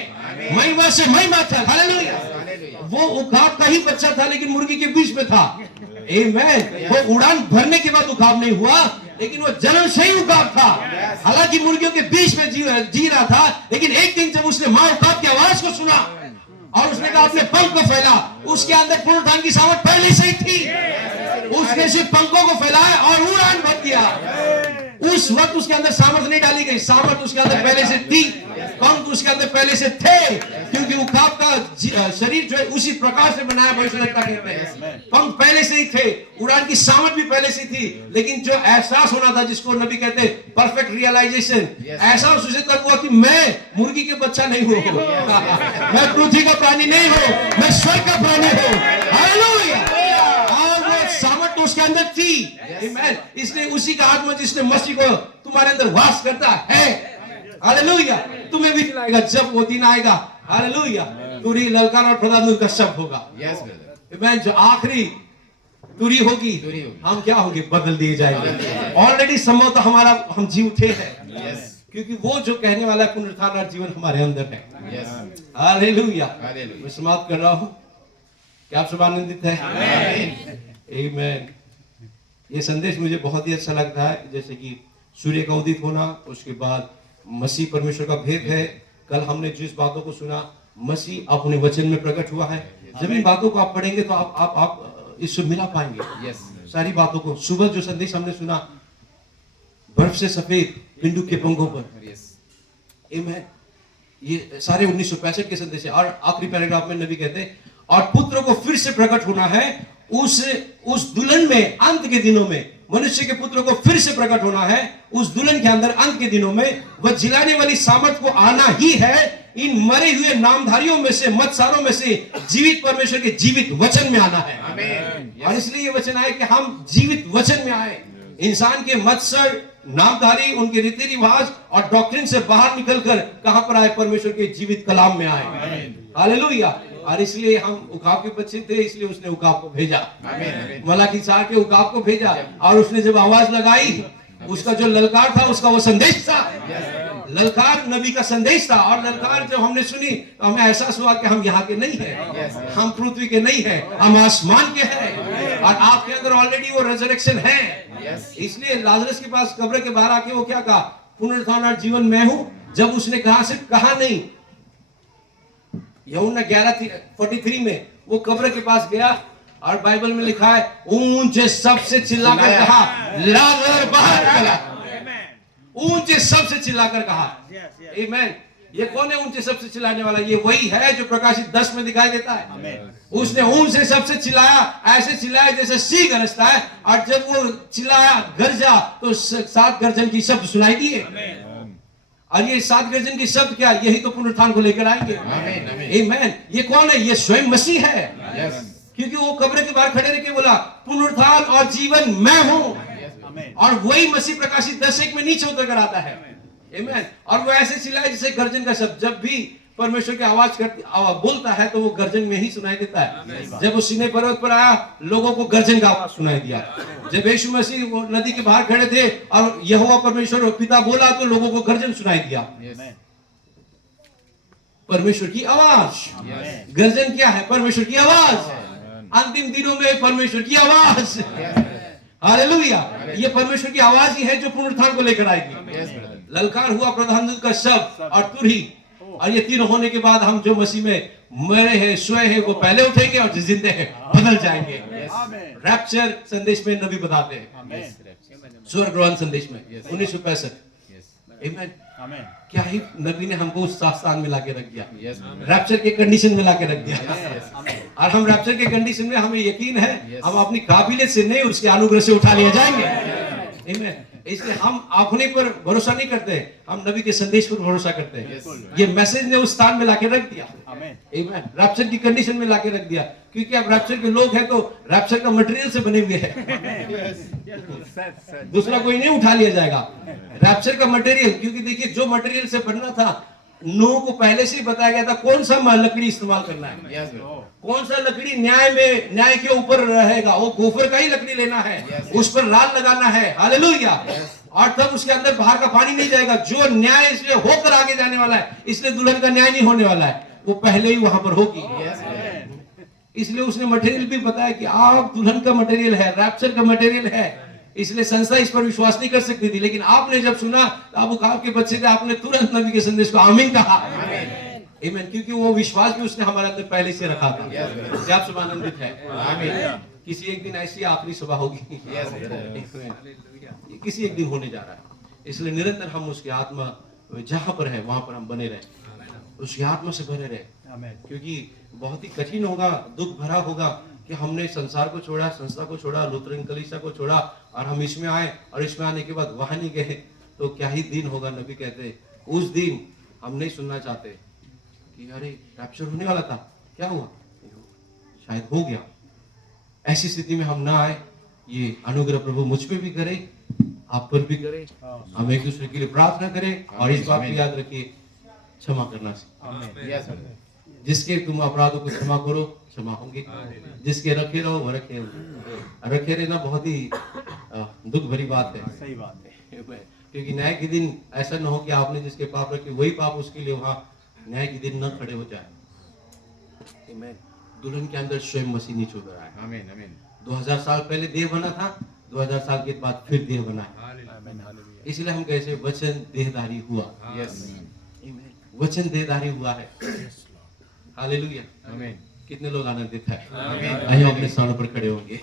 महिमा से महिमा तक। हालेलुया। वो उकाब का ही बच्चा था लेकिन मुर्गी के बीच में था। आमेन। वो उड़ान भरने के बाद उकाब नहीं हुआ लेकिन वो जन्म से ही उकाब था। हालांकि मुर्गियों के बीच में जी रहा था, लेकिन एक दिन जब उसने मां उकाब की आवाज को सुना और उसने कहा अपने पंख को फैला, उसके अंदर पुनरुत्थान की सामर्थ पहले से ही थी। उसने सिर्फ पंखों को फैलाया और उड़ान भर दिया। उस वक्त उसके अंदर सामर्थ नहीं डाली गई, सामर्थ उसके अंदर पहले से थी, पंख उसके अंदर पहले से थे, क्योंकि उकाब का शरीर जो है उसी प्रकार से बनाया भविष्यवक्ता कहते हैं। पंख पहले से ही थे, उड़ान की सामर्थ भी पहले से थी, लेकिन जो एहसास होना था जिसको नबी कहते हैं परफेक्ट रियलाइजेशन, एहसास उसे तब हुआ कि मैं मुर्गी के बच्चा नहीं हूं, मैं पृथ्वी का प्राणी नहीं हूं, मैं स्वर्ग का प्राणी हूं। हालेलुया। और वो सामर्थ उसके अंदर थी। आमेन। इसलिए उसी का आत्मा जिसने मसीह को तुम्हारे अंदर वास करता है, हालेलुया, तुम्हें भी खिलाएगा जब वो दिन आएगा। हालेलुया। तुरी, ललकार और प्रधान का शब्द होगा। आमेन। जो आखिरी तुरी होगी, हम क्या होंगे? बदल दिए जाएंगे। ऑलरेडी संभवतः हमारा हम जी उठे हैं, क्योंकि वो जो कहने वाला है पुनरुत्थान और जीवन हमारे अंदर है। हालेलुया। मैं समाप्त कर रहा हूं। क्या आप सब आनंदित है? आमीन। ये संदेश मुझे बहुत ही अच्छा लगता है, जैसे कि सूर्य का उदित होना, उसके बाद मसीह परमेश्वर का भेद है। कल हमने जिस बातों को सुना, मसीह अपने वचन में प्रकट हुआ है। जब इन बातों को आप पढ़ेंगे तो आप इससे मिला पाएंगे सारी बातों को। सुबह जो संदेश हमने सुना, बर्फ से सफेद बिंदु के पंखों पर, आमीन, ये सारे 1965 के संदेश है। और आखिरी पैराग्राफ में नबी कहते हैं और पुत्र को फिर से प्रकट होना है उस दुल्हन में, अंत के दिनों में मनुष्य के पुत्र को फिर से प्रकट होना है उस दुल्हन के अंदर अंत के दिनों में। वह जिलाने वाली सामर्थ को आना ही है इन मरे हुए नामधारियों में से, मतसारों में से जीवित परमेश्वर के जीवित वचन में आना है। और इसलिए ये वचन आए कि हम जीवित वचन में आए। इंसान के मत्सर, नामधारी, उनके रीति रिवाज और डॉक्ट्रिन से बाहर निकलकर कहां पर आए? परमेश्वर के जीवित कलाम में आए। हालेलुया। और इसलिए हम उकाब के बच्चे थे, इसलिए उसने उकाब को भेजा, मलाकी 4 के उकाब को भेजा। और उसने जब आवाज लगाई, उसका जो ललकार था उसका वो संदेश था। ललकार नबी का संदेश था। और ललकार जब हमने सुनी तो हमें एहसास हुआ कि हम यहाँ के नहीं हैं, हम पृथ्वी के नहीं हैं, हम आसमान के हैं। और आपके अंदर ऑलरेडी वो रेजरेक्शन है। इसलिए लाजरस के पास कब्र के बाहर आके वो क्या कहा? पुनरुत्थान और जीवन मैं हूं। जब उसने कहा, सिर्फ कहा नहीं, यूहन्ना 11:43 में वो कब्र के पास गया और बाइबल में लिखा है ऊंचे सबसे चिल्लाकर कहा, लाजर बाहर निकला। ऊंचे सबसे चिल्लाकर कहा। आमीन। ये कौन है ऊंचे सबसे चिल्लाने वाला? ये वही है जो प्रकाशित 10 में दिखाई देता है। उसने ऊंचे सबसे चिल्लाया, ऐसे चिल्लाया जैसे सिंह गरजता है। और जब वो चिल्लाया, गरजा, तो 7 गर्जन की शब्द सुनाई दिए। और ये 7 गर्जन की शब्द क्या? यही तो पुनरुत्थान को लेकर आएंगे। आमीन। ये कौन है? ये स्वयं मसीह है। क्योंकि वो कब्र के बाहर खड़े रह के बोला, पुनरुत्थान और जीवन मैं हूं। और वही मसीह प्रकाशित 10:1 में नीचे उतर कर आता है। आमीन। और वो ऐसे चिल्लाए जैसे गर्जन का शब्द। जब भी परमेश्वर की आवाज बोलता है तो वो गर्जन में ही सुनाई देता है। जब वो सीनै पर्वत पर आया, लोगों को गर्जन का आवाज सुनाई दिया। जब यीशु मसीह वो नदी के बाहर खड़े थे और यहोवा परमेश्वर पिता बोला तो लोगों को गर्जन सुनाई दिया। परमेश्वर की आवाज। गर्जन क्या है? परमेश्वर की आवाज। अंतिम दिनों में परमेश्वर की आवाज। हालेलुया। ये परमेश्वर की आवाज ही है जो पुनरुत्थान को लेकर आएगी। ललकार हुआ, प्रधान दूत का शब्द और तुरही। और ये तीनों होने के बाद हम जो मसीह में मरे हैं, सोए हैं, वो पहले उठेंगे और जो जिंदे हैं बदल जाएंगे। रैप्चर संदेश में नबी बताते हैं, स्वर्गरोहण संदेश में 1965। आमीन। क्या ही नबी ने हमको उस स्थान में लाके रख दिया, रैप्चर के कंडीशन में लाके रख दिया। और हम रैप्चर के कंडीशन में, हमें यकीन है हम अपनी काबिलियत से नहीं, उसके अनुग्रह से उठा लिए जाएंगे। आमीन। इसलिए हम अपने पर भरोसा नहीं करते, हम नबी के संदेश पर भरोसा करते हैं। ये मैसेज ने उस स्थान में लाके रख दिया। आमीन। रैप्चर की कंडीशन में लाके रख दिया, क्योंकि अब रैप्चर के लोग हैं तो रैप्चर का मटेरियल से बने हुए हैं। दूसरा कोई नहीं उठा लिया जाएगा रैप्चर का मटेरियल। क्योंकि देखिए, जो मटेरियल से बनना था नूह को पहले से ही बताया गया था कौन सा लकड़ी इस्तेमाल करना है, Yes, brother. कौन सा लकड़ी न्याय के ऊपर रहेगा, वो गोफर का ही लकड़ी लेना है, उस पर लाल लगाना है, हालेलुया। और तब उसके अंदर बाहर का पानी नहीं जाएगा। जो न्याय इसलिए होकर आगे जाने वाला है, इसलिए दुल्हन का न्याय नहीं होने वाला है, वो पहले ही वहां पर होगी। Yes, brother. इसलिए उसने मटेरियल भी बताया कि आप दुल्हन का मटेरियल है, रैप्चर का मटेरियल है। इसलिए संस्था इस पर विश्वास नहीं कर सकती थी, लेकिन आपने जब सुना तो अबू कहाब के बच्चे थे, आपने तुरंत नबी के संदेश को आमीन कहा। आमीन, क्योंकि वो विश्वास भी उसने हमारे अंदर पहले से रखा था। क्या आप सब आनंदित है? आमीन। किसी एक दिन ऐसी आखिरी सभा होगी, ये किसी एक दिन होने जा रहा है। इसलिए निरंतर हम उसकी आत्मा जहां पर है वहां पर हम बने रहे, उसकी आत्मा से भरे रहे, क्योंकि बहुत ही कठिन होगा, दुख भरा होगा कि हमने संसार को छोड़ा, संस्था को छोड़ा, लूथरन कलीसिया को छोड़ा और हम इसमें आए, और इसमें आने के बाद वहां नहीं गए, तो क्या ही दिन होगा। नबी कहते उस दिन हम नहीं सुनना चाहते कि अरे रैप्चर होने वाला था, क्या हुआ, शायद हो गया। ऐसी स्थिति में हम ना आए। ये अनुग्रह प्रभु मुझ पे भी करे, आप पर भी करे। हम एक दूसरे के लिए प्रार्थना करें और इस बात को याद रखिए, क्षमा करना सीखें। Yes, brother. जिसके तुम अपराधों को क्षमा करो, क्षमा होंगे। जिसके रखे रहो वो रखे होंगे। रखे रहना बहुत ही दुख भरी बात है, सही बात है। क्योंकि न्याय के दिन ऐसा न हो कि आपने जिसके पाप रखे वही पाप उसके लिए वहां न्याय के दिन न खड़े हो जाए। आमीन। दुल्हन के अंदर स्वयं मसीह नीचे उतर आया। Amen, amen. 2000 साल पहले देह बना था, 2000 साल के बाद फिर देह बना है। इसलिए हम कहते वचन देहधारी हुआ। Yes. वचन देहधारी हुआ है। हालेलुया। Amen. कितने लोग आनंदित है? Amen. आइए अपने स्थानों पर खड़े होंगे।